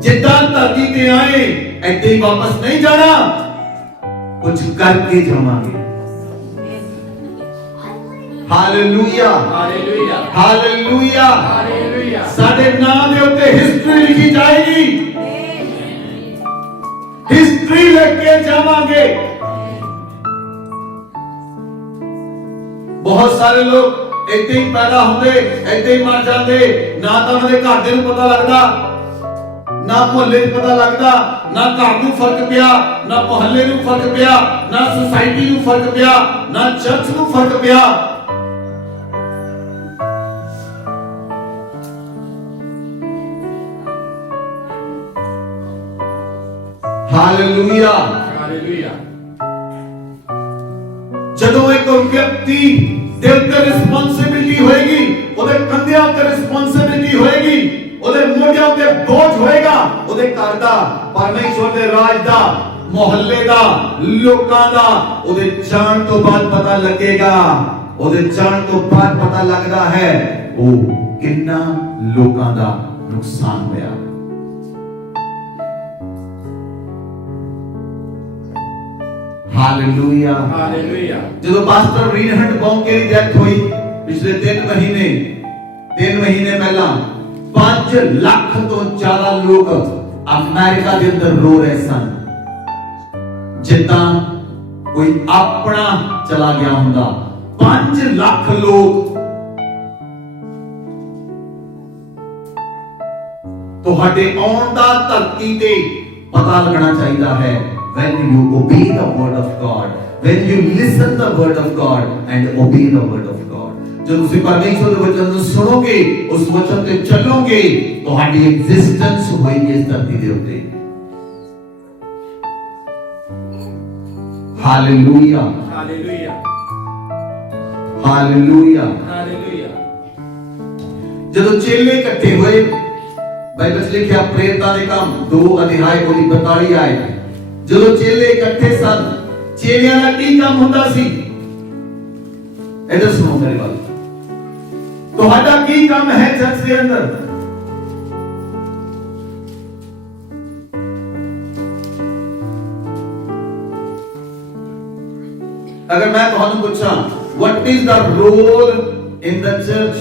ਜਿੱਦਾਂ ਧਰਤੀ ਤੇ ਆਏ ਏਦਾਂ ਹੀ ਵਾਪਸ ਨਹੀਂ ਜਾਣਾ, ਕੁਝ ਕਰਕੇ ਜਾਵਾਂਗੇ। Hallelujah, hallelujah, hallelujah. ਹਾਲੇਲੂਇਆ। ਸਾਡੇ ਨਾਮ ਦੇ ਉੱਤੇ ਹਿਸਟਰੀ ਲਿਖੀ ਜਾਏਗੀ, ਹਿਸਟਰੀ ਲਿਖ ਕੇ ਜਾਵਾਂਗੇ। ਬਹੁਤ ਸਾਰੇ ਲੋਕ ਏਦਾਂ ਹੀ ਪੈਦਾ ਹੁੰਦੇ, ਏਦਾਂ ਹੀ ਮਰ ਜਾਂਦੇ, ਨਾ ਤਾਂ ਉਹਨਾਂ ਦੇ ਘਰ ਦੇ ਨੂੰ ਪਤਾ ਲੱਗਦਾ, ਨਾ ਮੁਹੱਲੇ ਨੂੰ ਪਤਾ ਲੱਗਦਾ, ਨਾ ਘਰ ਨੂੰ ਫਰਕ ਪਿਆ, ਨਾ ਮੁਹੱਲੇ ਨੂੰ ਫਰਕ ਪਿਆ, ਨਾ ਸੁਸਾਇਟੀ ਨੂੰ ਫਰਕ ਪਿਆ, ਨਾ ਚਰਚ ਨੂੰ ਫਰਕ ਪਿਆ। Hallelujah, hallelujah. ਜਦੋਂ ਇੱਕ ਵਿਅਕਤੀ ਦੇ ਉੱਤੇ ਰਿਸਪੌਂਸਿਬਿਲਿਟੀ ਹੋਏਗੀ, ਉਹਦੇ ਕੰਧਿਆਂ ਉੱਤੇ ਰਿਸਪੌਂਸਿਬਿਲਿਟੀ ਹੋਏਗੀ, ਉਹਦੇ ਮੋਢਿਆਂ ਉੱਤੇ ਬੋਝ ਹੋਏਗਾ, ਉਹਦੇ ਘਰ ਦਾ, ਪਰਮੇਸ਼ਵਰ ਦੇ ਰਾਜ ਦਾ, ਮੁਹੱਲੇ ਦਾ, ਲੋਕਾਂ ਦਾ, ਉਹਦੇ ਜਾਣ ਤੋਂ ਬਾਅਦ ਪਤਾ ਲੱਗੇਗਾ। ਉਹਦੇ ਜਾਣ ਤੋਂ ਬਾਅਦ ਪਤਾ ਲੱਗਦਾ ਹੈ ਉਹ ਕਿੰਨਾ ਲੋਕਾਂ ਦਾ ਨੁਕਸਾਨ ਹੋਇਆ। Hallelujah, hallelujah. ਜਦੋਂ ਪਾਸਟਰ ਰੀਨਹੰਟ ਬੌਂਕੇ ਦੀ ਡੈਥ ਹੋਈ ਪਿਛਲੇ 3 ਮਹੀਨੇ ਪਹਿਲਾਂ, 5 ਲੱਖ ਤੋਂ ਜ਼ਿਆਦਾ ਲੋਕ ਅਮਰੀਕਾ ਦੇ ਅੰਦਰ ਰੋ ਰਹੇ ਸਨ, ਜਿੱਦਾਂ ਕੋਈ ਆਪਣਾ ਚਲਾ ਗਿਆ ਹੁੰਦਾ। 5 ਲੱਖ ਲੋਕ। ਤੁਹਾਡੇ ਆਉਣ ਦਾ ਧਰਤੀ ਤੇ ਪਤਾ ਲੱਗਣਾ ਚਾਹੀਦਾ ਹੈ। When you obey the word of God, when you listen the word of God and obey the word of God, जब ਤੁਸੀਂ ਪਰਮੇਸ਼ਵਰ ਦੇ ਵਚਨ ਨੂੰ ਸੁਣੋਗੇ, ਉਸ ਵਚਨ ਤੇ ਚੱਲੋਗੇ, ਤੁਹਾਡੀ ਐਗਜ਼ਿਸਟੈਂਸ ਹੋਏਗੀ ਇਸ ਧਰਤੀ ਦੇ ਉੱਤੇ। Hallelujah, hallelujah, hallelujah. ਹਾਲੇਲੂਇਆ। ਜਦੋਂ ਚੇਲੇ ਇਕੱਠੇ ਹੋਏ, ਬਾਈਬਲ 'ਚ ਲਿਖਿਆ ਪ੍ਰੇਰਿਤਾਂ ਦੇ ਕੰਮ 2 ਅਧਿਆਇ ਉਹਦੀ 42 ਆਇਤ। ਜਦੋਂ ਚੇਲੇ ਇਕੱਠੇ ਸਨ, ਚੇਲਿਆਂ ਦਾ ਕੀ ਕੰਮ ਹੁੰਦਾ ਸੀ? ਇਧਰ ਸੁਣੋ ਮੇਰੇ ਵੱਲ, ਤੁਹਾਡਾ ਕੀ ਕੰਮ ਹੈ ਚਰਚ ਦੇ ਅੰਦਰ? अगर मैं तुहानू पूछा what is the role in the church,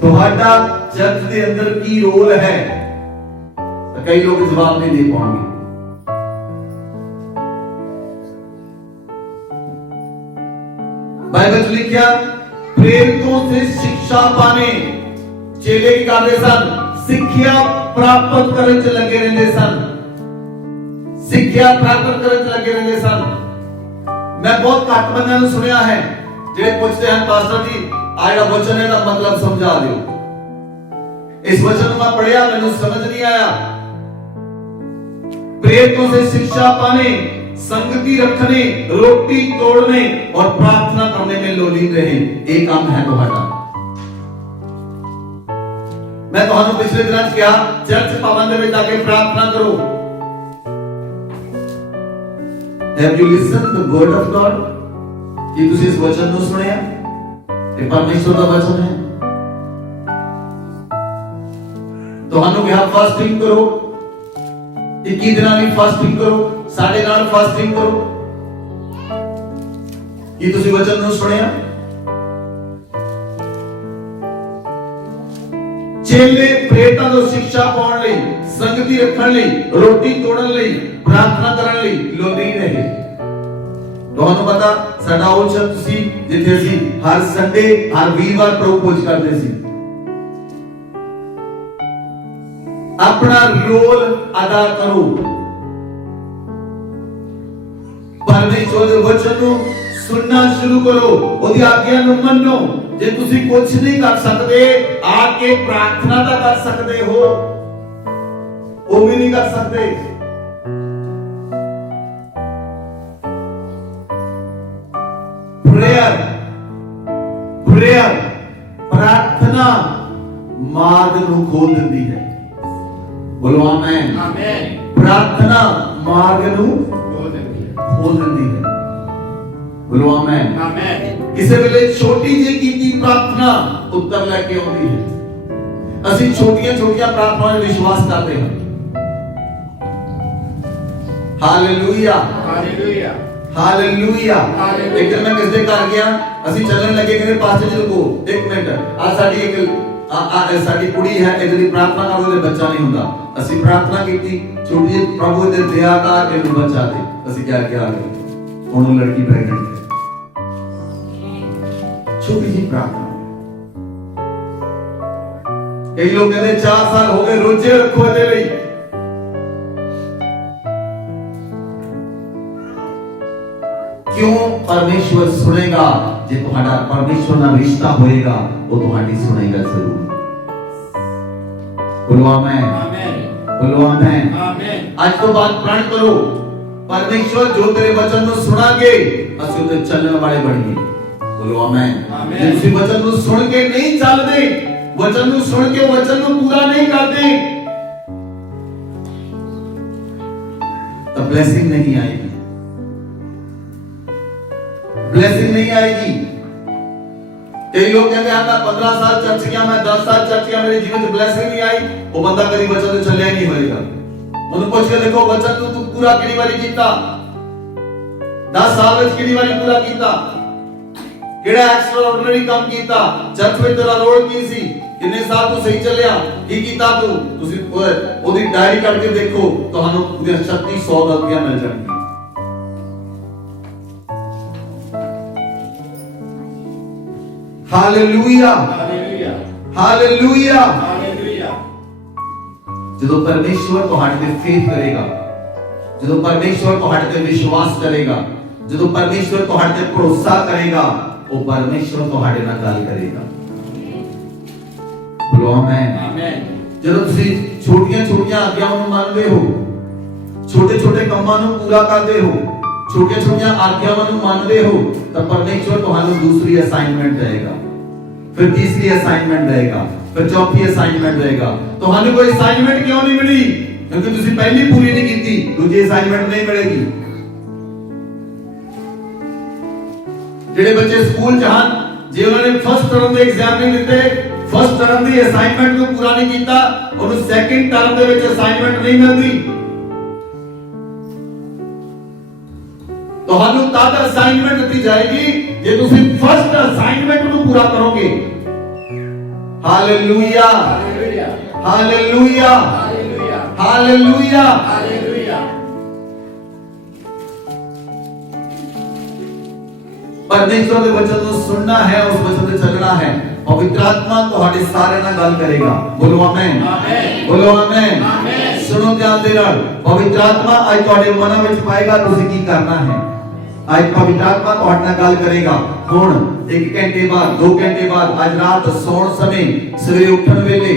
ਤੁਹਾਡਾ ਚਰਚ ਦੇ ਅੰਦਰ ਕੀ ਰੋਲ ਹੈ? ਤਾਂ ਕਈ ਲੋਕ ਜਵਾਬ ਨਹੀਂ ਦੇ ਪਾਉਣਗੇ। बाइबल में लिखा प्रेरितों से शिक्षा पाने, चेले की करते सन, शिक्षा प्राप्त करने च लगे रहंदे सन, शिक्षा प्राप्त करने च लगे रहंदे सन। मैं बहुत घट बंदे नूं सुनिया है जेडे पूछते हैं पास्टर जी आ जेड़ा वचन है दा मतलब समझा दियो। इस वचन में पढ़िया मैनूं समझ नहीं आया। प्रेरितों से शिक्षा पाने, संगति रखने, रोटी तोड़ने और प्रार्थना करने में लोलीन रहे, एक काम है तुम्हारा। मैं तुहानू पिछले दिन कहा चर्च पाबंद में जाके प्रार्थना करो। Have you listened to the word of God? ये तुसी इस वचन को सुनिया? ये परमेश्वर का वचन है। तुहानू कहा फास्टिंग करो, 21 दिनां दी फास्टिंग करो, 8.5 फास्टिंग करो। ये तुसी वचन को सुनिया? चेले प्रेरितां ਤੋਂ ਸਿੱਖਿਆ ਪਾਉਣ ਲਈ, ਸੰਗਤੀ ਰੱਖਣ ਲਈ, ਰੋਟੀ ਤੋੜਨ ਲਈ, ਪ੍ਰਾਰਥਨਾ ਕਰਨ ਲਈ ਲੋੜੀ ਰਹੇ। ਤੁਹਾਨੂੰ ਪਤਾ ਸਾਡਾ ਉਹ ਚਰਚ ਸੀ ਜਿੱਥੇ ਅਸੀਂ ਹਰ ਸੰਡੇ, ਹਰ ਵੀਰਵਾਰ ਪ੍ਰਭੂ ਭੋਜ ਕਰਦੇ ਸੀ। अपना रोल अदा करो, परमेश्वर के वचन को सुनना शुरू करो, ओदी आज्ञा नु मन्नो। जे तुसी कुछ नहीं कर सकते, आके प्रार्थना तो कर सकते हो, वो भी नहीं कर सकते। प्रेयर, प्रेयर, प्रार्थना मार्ग नु खोल देती है। बोलो आमेन। आमेन। प्रार्थना मार्ग नु खोल देती है। बोलो आमेन। आमेन। किसी वेले छोटी जी कीती प्रार्थना उत्तर लेके आती है। ਅਸੀਂ ਛੋਟੀਆਂ ਛੋਟੀਆਂ ਪ੍ਰਾਰਥਨਾਵਾਂ ਵਿੱਚ ਵਿਸ਼ਵਾਸ ਕਰਦੇ ਹਾਂ। Hallelujah, hallelujah, hallelujah. ਇੱਕ ਦਿਨ ਮੈਂ ਕਿਸੇ ਦੇ ਘਰ ਗਿਆ, ਅਸੀਂ ਚੱਲਣ ਲੱਗੇ, ਕਹਿੰਦੇ ਪਾਸਟਰ ਜੀ ਰੁਕੋ 1 ਮਿੰਟ, ਆ ਸਾਡੀ ਕੁੜੀ ਹੈ, ਇਹਦੇ ਲਈ ਪ੍ਰਾਰਥਨਾ ਕਰੋ, ਇਹਦੇ ਬੱਚਾ ਨਹੀਂ ਹੁੰਦਾ। ਅਸੀਂ ਪ੍ਰਾਰਥਨਾ ਕੀਤੀ, ਛੋਟੀ ਜਿਹੀ ਪ੍ਰਭੂ ਦੇ ਦਇਆ ਕਰ ਇਹਨੂੰ ਬੱਚਾ ਦੇ। ਅਸੀਂ ਕਿਹਾ ਕਿ ਆ ਗਈ, ਹੁਣ ਉਹ ਲੜਕੀ ਪ੍ਰੈਗਨੈਂਟ ਹੈ। छोटी सी प्रार्थना। कई लोग कहते 4 साल हो गए, रोजे रखो ਇਹਦੇ ਲਈ। क्यों? परमेश्वर सुनेगा, जे तुम्हारा परमेश्वर ना रिश्ता होएगा, वो तुम्हारी सुनेगा जरूर। बोलो आमेन। आमेन। बोलो आमेन। आमेन। आज तो बात प्रण करो, परमेश्वर जो तेरे वचन को सुनागे, ਅਸੀਂ ਉਹਦੇ ਚੱਲਣ ਵਾਲੇ ਬਣੀਏ। बोलो आमेन। जिस वचन को सुन के नहीं चलते, वचन को सुन के वचन को पूरा नहीं करते, तो ब्लेसिंग नहीं आएगी, ब्लेसिंग नहीं आएगी। कई लोग कहते हैं मैं 15 साल चर्च किया, मैं 10 साल चर्च किया, मेरे जीवन में ब्लेसिंग नहीं आई। वो बंदा कभी वचन तो चलिया ही नहीं होएगा। उन्हें पूछ के देखो वचन तू पूरा कितनी बारी कीता, 10 साल में कितनी बारी पूरा कीता, ਕਿਹੜਾ ਐਕਸਟਰਾਆਰਡੀਨਰੀ ਕੰਮ ਕੀਤਾ, ਚਰਚ ਵਿੱਚ ਤੇਰਾ ਰੋਲ ਕੀ ਸੀ, ਕਿੰਨੇ ਸਾਲ ਤੂੰ ਸਹੀ ਚੱਲਿਆ, ਕੀ ਕੀਤਾ ਤੂੰ। ਤੁਸੀਂ ਉਹਦੀ ਡਾਇਰੀ ਕੱਢ ਕੇ ਦੇਖੋ, ਤੁਹਾਨੂੰ ਉਹਦੀਆਂ 3600 ਗਲਤੀਆਂ ਮਿਲ ਜਾਣਗੀਆਂ। Hallelujah, hallelujah, hallelujah, hallelujah. ਜਦੋਂ ਪਰਮੇਸ਼ਵਰ ਤੁਹਾਡੇ ਤੇ ਫੇਥ ਕਰੇਗਾ, ਜਦੋਂ ਪਰਮੇਸ਼ਵਰ ਤੁਹਾਡੇ ਤੇ ਵਿਸ਼ਵਾਸ ਕਰੇਗਾ, ਜਦੋਂ ਪਰਮੇਸ਼ਵਰ ਤੁਹਾਡੇ ਤੇ ਭਰੋਸਾ ਕਰੇਗਾ, वो परमेश्वर ਤੁਹਾਡੇ ਨਾਲ ਗੱਲ ਕਰੇਗਾ। ਬੋਲੋ ਆਮੇਨ। ਆਮੇਨ। ਜਦੋਂ ਤੁਸੀਂ ਛੋਟੀਆਂ ਛੋਟੀਆਂ ਆਗਿਆਵਾਂ ਨੂੰ ਮੰਨਦੇ ਹੋ, ਛੋਟੇ ਛੋਟੇ ਕੰਮਾਂ ਨੂੰ ਪੂਰਾ ਕਰਦੇ ਹੋ, ਛੋਟੀਆਂ ਛੋਟੀਆਂ ਆਗਿਆਵਾਂ ਨੂੰ ਮੰਨਦੇ ਹੋ, ਤਾਂ ਪਰਮੇਸ਼ਵਰ ਤੁਹਾਨੂੰ ਦੂਸਰੀ ਅਸਾਈਨਮੈਂਟ ਦੇਗਾ। फिर तीसरी असाइनमेंट रहेगा, फिर चौथी असाइनमेंट रहेगा। तो हमें कोई असाइनमेंट क्यों नहीं मिली? क्योंकि तुसी पहली पूरी नहीं की थी, दूसरी असाइनमेंट नहीं मिलेगी। जेडे बच्चे स्कूल जहां जे उन्होंने फर्स्ट टर्म ਦੇ एग्जाम नहीं दिते, फर्स्ट टर्म ਦੀ ਅਸਾਈਨਮੈਂਟ ਨੂੰ ਪੂਰਾ ਨਹੀਂ ਕੀਤਾ, ਉਹਨੂੰ ਸੈਕੰਡ ਟਰਮ ਦੇ ਵਿੱਚ ਅਸਾਈਨਮੈਂਟ ਨਹੀਂ ਮਿਲਦੀ। ਤੁਹਾਨੂੰ ਤਦ ਅਸਾਈਨਮੈਂਟ ਦਿੱਤੀ ਜਾਏਗੀ ਜੇ ਤੁਸੀਂ ਫਰਸਟ ਅਸਾਈਨਮੈਂਟ ਨੂੰ ਪੂਰਾ ਕਰੋਗੇ। Hallelujah, hallelujah, hallelujah, hallelujah, hallelujah. Hallelujah. परमेश्वर के वचन को सुनना है, उस वचन से चलना है। पवित्र आत्मा ਤੁਹਾਡੇ ਸਾਰਿਆਂ ਨਾਲ ਗੱਲ ਕਰੇਗਾ। ਬੋਲੋ ਆਮੇਨ, आमेन, ਬੋਲੋ ਆਮੇਨ। आमेन। ਸੁਣੋ ਧਿਆਨ ਦੇ ਨਾਲ, ਪਵਿੱਤਰ ਆਤਮਾ ਅੱਜ ਤੁਹਾਡੇ ਮਨਾਂ ਵਿੱਚ ਪਾਏਗਾ ਤੁਸੀਂ ਕੀ ਕਰਨਾ ਹੈ। ਅੱਜ ਪਵਿੱਤਰ ਆਤਮਾ ਤੁਹਾਡੇ ਨਾਲ ਗੱਲ ਕਰੇਗਾ। ਹੁਣ 1 ਘੰਟੇ ਬਾਅਦ, 2 ਘੰਟੇ ਬਾਅਦ, ਅੱਜ ਰਾਤ ਸੌਣ ਸਮੇਂ, ਸਵੇਰੇ ਉੱਠਣ ਵੇਲੇ,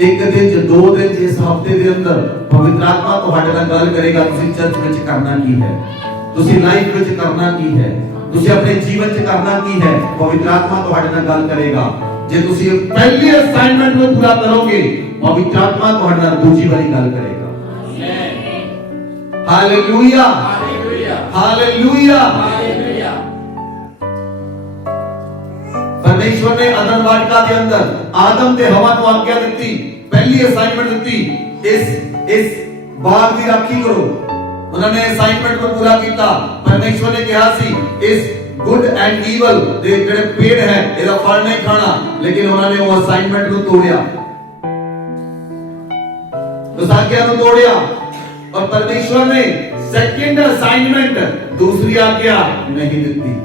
ਇੱਕ ਦਿਨ ਚ 2 ਦਿਨ ਚ, ਇਸ ਹਫਤੇ ਦੇ ਅੰਦਰ ਪਵਿੱਤਰ ਆਤਮਾ ਤੁਹਾਡੇ ਨਾਲ ਗੱਲ ਕਰੇਗਾ। ਤੁਸੀਂ ਚਰਚ ਵਿੱਚ ਕਰਨਾ ਕੀ ਹੈ, ਤੁਸੀਂ ਲਾਈਫ ਵਿੱਚ ਕਰਨਾ ਕੀ ਹੈ, ਤੁਸੀਂ ਆਪਣੇ ਜੀਵਨ ਚ ਕਰਨਾ ਕੀ ਹੈ। ਪਵਿੱਤਰ ਆਤਮਾ ਤੁਹਾਡੇ ਨਾਲ ਗੱਲ ਕਰੇਗਾ। ਜੇ ਤੁਸੀਂ ਪਹਿਲੀ ਅਸਾਈਨਮੈਂਟ ਨੂੰ ਪੂਰਾ ਕਰੋਗੇ, ਪਵਿੱਤਰ ਆਤਮਾ ਤੁਹਾਡੇ ਨਾਲ ਦੂਜੀ ਵਾਰੀ ਗੱਲ ਕਰੇਗਾ। Hallelujah, hallelujah, hallelujah. हालेलुया। परमेश्वर ने अदन वाटिका के अंदर आदम ते हवा को आज्ञा दी, पहली असाइनमेंट दी, इस बाग की राखी करो। उन्होंने असाइनमेंट को पूरा किया। परमेश्वर ने कहा सी इस गुड एंड ईवल दे जेड़े पेड़ है ਇਹਦਾ फल नहीं खाना, लेकिन उन्होंने वो असाइनमेंट को तोड़िया, उस आज्ञा को तोड़िया। और परमेश्वर ने सेकंड असाइनमेंट, दूसरी आज्ञा नहीं दी।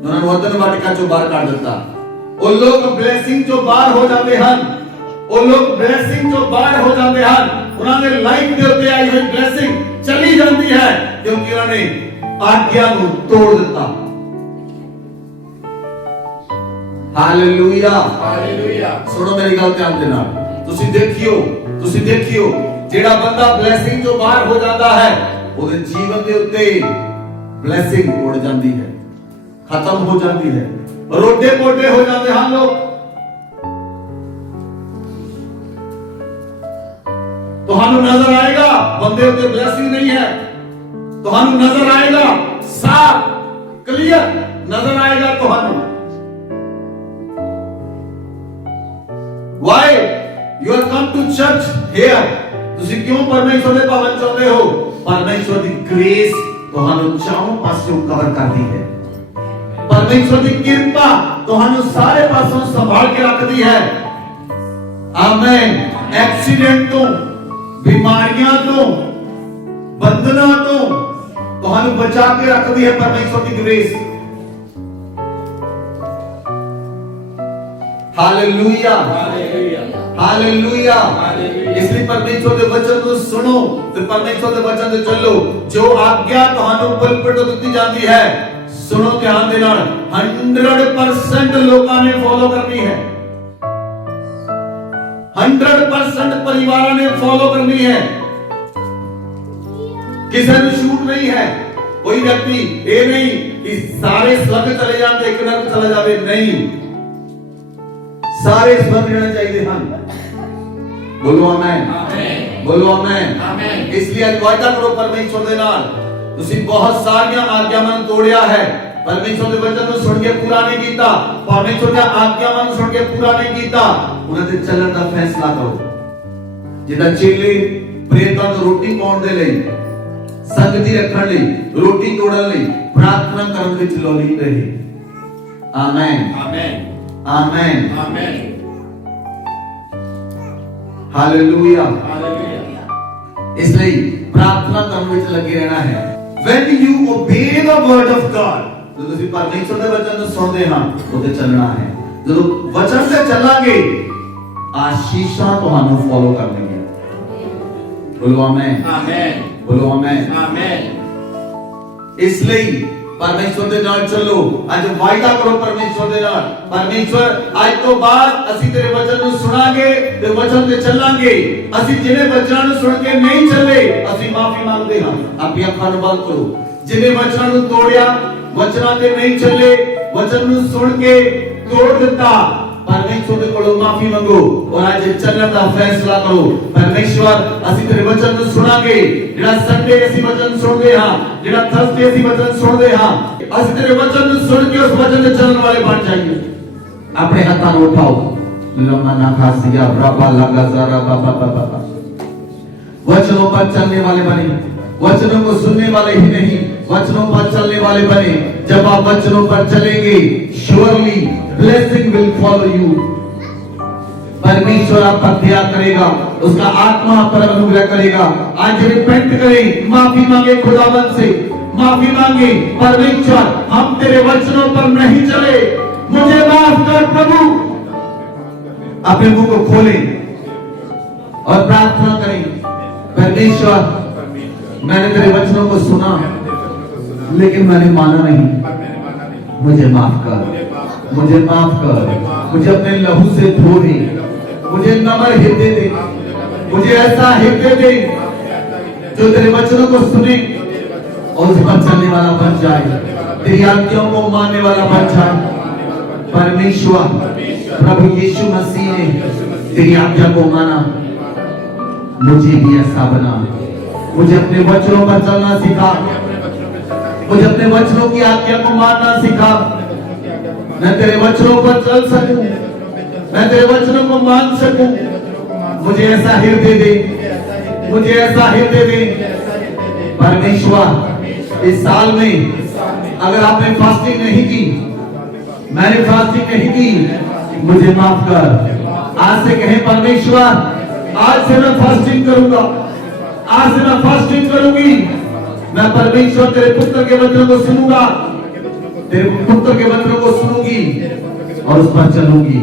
ਉਹਨਾਂ ਨੂੰ ਅਦਨ ਵਾਟਿਕਾ ਚੋਂ ਬਾਹਰ ਕੱਢ ਦਿੱਤਾ। ਉਹ ਲੋਕ ਬਲੇਸਿੰਗ ਚੋਂ ਬਾਹਰ ਹੋ ਜਾਂਦੇ ਹਨ, ਉਹ ਲੋਕ ਬਲੇਸਿੰਗ ਚੋਂ ਬਾਹਰ ਹੋ ਜਾਂਦੇ ਹਨ। ਉਹਨਾਂ ਦੇ ਲਾਈਫ ਦੇ ਉੱਤੇ ਆਈ ਹੋਈ ਬਲੇਸਿੰਗ ਚਲੀ ਜਾਂਦੀ ਹੈ ਕਿਉਂਕਿ ਉਹਨਾਂ ਨੇ ਆਗਿਆ ਨੂੰ ਤੋੜ ਦਿੱਤਾ। Hallelujah, hallelujah. ਸੁਣੋ ਮੇਰੀ ਗੱਲ ਧਿਆਨ ਦੇ ਨਾਲ। ਤੁਸੀਂ ਦੇਖਿਓ ਜਿਹੜਾ ਬੰਦਾ ਬਲੇਸਿੰਗ ਚੋਂ ਬਾਹਰ ਹੋ ਜਾਂਦਾ ਹੈ, ਉਹਦੇ ਜੀਵਨ ਦੇ ਉੱਤੇ ਬਲੇਸਿੰਗ ਉੜ ਜਾਂਦੀ ਹੈ, खत्म हो जाती है, रोटे पोटे हो जाते हैं लोग। ਤੁਹਾਨੂੰ नजर आएगा बंदे उत्ते ब्लेसिंग नहीं है, ਤੁਹਾਨੂੰ नजर आएगा साफ क्लियर नजर आएगा ਤੁਹਾਨੂੰ। why you have come to church here? ਤੁਸੀਂ ਕਿਉਂ ਪਰਮੇਸ਼ਵਰ ਦੇ ਭਵਨ ਚਾਹੁੰਦੇ ਹੋ? ਪਰਮੇਸ਼ਵਰ ਦੀ ਗ੍ਰੇਸ ਤੁਹਾਨੂੰ ਚਾਰੋਂ ਪਾਸਿਓਂ ਕਵਰ ਕਰਦੀ ਹੈ। परमेश्वर की कृपा ਤੁਹਾਨੂੰ ਸਾਰੇ ਪਾਸੋਂ ਸੰਭਾਲ ਕੇ ਰੱਖਦੀ ਹੈ। ਆਮੇਨ। ਐਕਸੀਡੈਂਟ ਤੋਂ, ਬਿਮਾਰੀਆਂ ਤੋਂ, ਬੰਧਨਾਂ ਤੋਂ ਤੁਹਾਨੂੰ ਬਚਾ ਕੇ ਰੱਖਦੀ ਹੈ ਪਰਮੇਸ਼ਵਰ ਦੀ grace. Hallelujah, hallelujah, hallelujah. Hallelujah. इसलिए परमेश्वर के वचन को सुनो ते परमेश्वर के वचन से चलो। जो आज्ञा ਤੁਹਾਨੂੰ ਪੁਲਪਿਟ ਤੋਂ ਦਿੱਤੀ ਜਾਂਦੀ ਹੈ, सुनो ध्यान दे नाल, 100% लोगों ने फॉलो करनी है, 100% परिवार ने फॉलो करनी है। किसी ने छूट नहीं है। कोई व्यक्ति ये नहीं कि सारे स्वर्ग चले जाते एक नरक चला जावे, नहीं, सारे स्वर्ग रहना चाहिए। हम बोलो आमेन, आमेन, बोलो आमेन, आमेन। इसलिए आज वायदा करो परमेश्वर दे नाल। ਤੁਸੀਂ ਬਹੁਤ ਸਾਰੀਆਂ ਆਗਿਆਵਾਂ ਨੂੰ ਤੋੜਿਆ ਹੈ, ਪਰਮੇਸ਼ਵਰ ਦੇ ਵਚਨ ਨੂੰ ਸੁਣ ਕੇ ਪੂਰਾ ਨਹੀਂ ਕੀਤਾ, ਪਰਮੇਸ਼ਵਰ ਦੀਆਂ ਆਗਿਆਵਾਂ ਨੂੰ ਸੁਣ ਕੇ ਪੂਰਾ ਨਹੀਂ ਕੀਤਾ। ਉਹਨਾਂ ਤੇ ਚੱਲਣ ਦਾ ਫੈਸਲਾ ਕਰੋ। ਜਿਹੜਾ ਚੇਲੇ ਪ੍ਰੇਤਾਂ ਨੂੰ ਰੋਟੀ ਪਾਉਣ ਦੇ ਲਈ, ਸੰਗਤੀ ਰੱਖਣ ਲਈ, ਰੋਟੀ ਤੋੜਨ ਲਈ ਪ੍ਰਾਰਥਨਾ ਕਰਨ ਵਿੱਚ ਲੋਲੀ ਰਹੇ। ਆਮੇਨ, आमेन, ਆਮੇਨ, आमेन। ਹਾਲੇਲੂਇਆ। हालेलुया। ਇਸ ਲਈ ਪ੍ਰਾਰਥਨਾ ਕਰਨ ਵਿੱਚ ਲੱਗੇ ਰਹਿਣਾ ਹੈ। When you obey the word of God, ਜਦੋਂ ਤੁਸੀਂ ਪਰਮੇਸ਼ਵਰ ਦੇ ਵਚਨ ਨੂੰ ਸੁਣਦੇ ਹਾਂ, ਉਹਦੇ ਚੱਲਣਾ ਹੈ। ਜਦੋਂ ਵਚਨ ਤੇ ਚੱਲਾਂਗੇ, ਆਸ਼ੀਸ਼ਾਂ ਤੁਹਾਨੂੰ ਫੋਲੋ ਕਰਨਗੀਆਂ। ਬੋਲੋ ਆਮੇਨ, आमेन, ਬੋਲੋ ਆਮੇਨ। आमेन। ਇਸ ਲਈ ਪਰਮੇਸ਼ਵਰ ਦੇ ਨਾਲ ਚੱਲੋ। ਅੱਜ ਵਾਅਦਾ ਕਰੋ ਪਰਮੇਸ਼ਵਰ ਦੇ ਨਾਲ, ਪਰਮੇਸ਼ਵਰ ਅੱਜ ਤੋਂ ਬਾਅਦ ਅਸੀਂ ਤੇਰੇ ਵਚਨ ਨੂੰ ਸੁਣਾਂਗੇ ਤੇ ਵਚਨ ਤੇ ਚੱਲਾਂਗੇ। ਅਸੀਂ ਜਿਹਨੇ ਵਚਨਾਂ ਨੂੰ ਸੁਣ ਕੇ ਨਹੀਂ ਚੱਲੇ, ਅਸੀਂ ਮਾਫੀ ਮੰਗਦੇ ਹਾਂ। ਆਪਣੀਆਂ ਅੱਖਾਂ ਨੂੰ ਬੰਦ ਕਰੋ। ਜਿਹਨੇ ਵਚਨਾਂ ਨੂੰ ਤੋੜਿਆ, ਵਚਨਾਂ ਤੇ ਨਹੀਂ ਚੱਲੇ, वचन ਨੂੰ ਸੁਣ ਕੇ ਤੋੜ ਦਿੱਤਾ परमेश्वर ਦੇ ਕੋਲੋਂ ਮਾਫੀ ਮੰਗੋ ਔਰ ਅੱਜ ਚੱਲਣ ਦਾ ਫੈਸਲਾ ਕਰੋ परमेश्वर ਅਸੀਂ ਤੇਰੇ ਵਚਨ ਨੂੰ ਸੁਣਾਂਗੇ ਜਿਹੜਾ ਸੰਡੇ ਅਸੀਂ ਵਚਨ ਸੁਣਦੇ ਹਾਂ ਜਿਹੜਾ ਥਰਸਡੇ ਅਸੀਂ ਵਚਨ ਸੁਣਦੇ ਹਾਂ ਅਸੀਂ ਤੇਰੇ ਵਚਨ ਨੂੰ ਸੁਣ ਕੇ ਉਸ ਵਚਨ ਦੇ ਚੱਲਣ ਵਾਲੇ ਬਣ ਜਾਈਏ ਆਪਣੇ ਹੱਥਾਂ ਨੂੰ ਉਠਾਓ लमाना खासिया रबा लगा जरा बाबा बाबा वचनों पर चलने वाले बने वचनों को सुनने वाले ही नहीं वचनों पर चलने वाले बने जब आप वचनों पर चलेंगे surely blessing will follow you परमेश्वर आप पर दया करेगा उसका आत्मा पर अनुग्रह करेगा आज रिपेंट करें माफी मांगे खुदावन से माफी मांगे परमेश्वर हम तेरे वचनों पर नहीं चले मुझे माफ कर प्रभु अपने मुंह को खोलें और प्रार्थना करें परमेश्वर मैंने तेरे वचनों को सुना लेकिन मैंने माना नहीं मुझे माफ कर मुझे माफ कर मुझे अपने लहू से धो दे मुझे नम्र हृदय दे मुझे ऐसा हृदय दे जो तेरे वचनों को सुने और उस पर चलने वाला बन जाए तेरी आज्ञाओं को मानने वाला बन जाए परमेश्वर प्रभु यीशु मसीह ने तेरी आज्ञा को माना मुझे भी ऐसा बना मुझे अपने वचनों पर चलना सिखा मुझे अपने वचनों की आज्ञा को मानना सिखा मैं तेरे वचनों पर चल सकूं मैं तेरे वचनों को मान सकूं मुझे ऐसा हृदय दे मुझे ऐसा हृदय दे परमेश्वर इस साल में अगर आपने फास्टिंग नहीं की मैंने फास्टिंग नहीं की मुझे माफ कर आज से कहें परमेश्वर आज से मैं फास्टिंग करूंगा आज से मैं फास्टिंग करूंगी मैं परमेश्वर तेरे पुत्र के वचनों को सुनूंगा तेरे पुत्र के वचनों को सुनूंगी और उस पर चलूंगी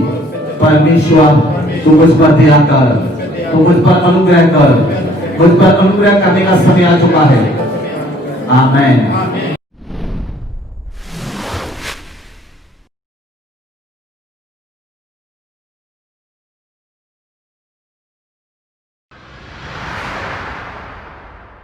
परमेश्वर तू मुझ पर दया कर तू मुझ पर अनुग्रह कर मुझ पर अनुग्रह करने का समय आ चुका है आमेन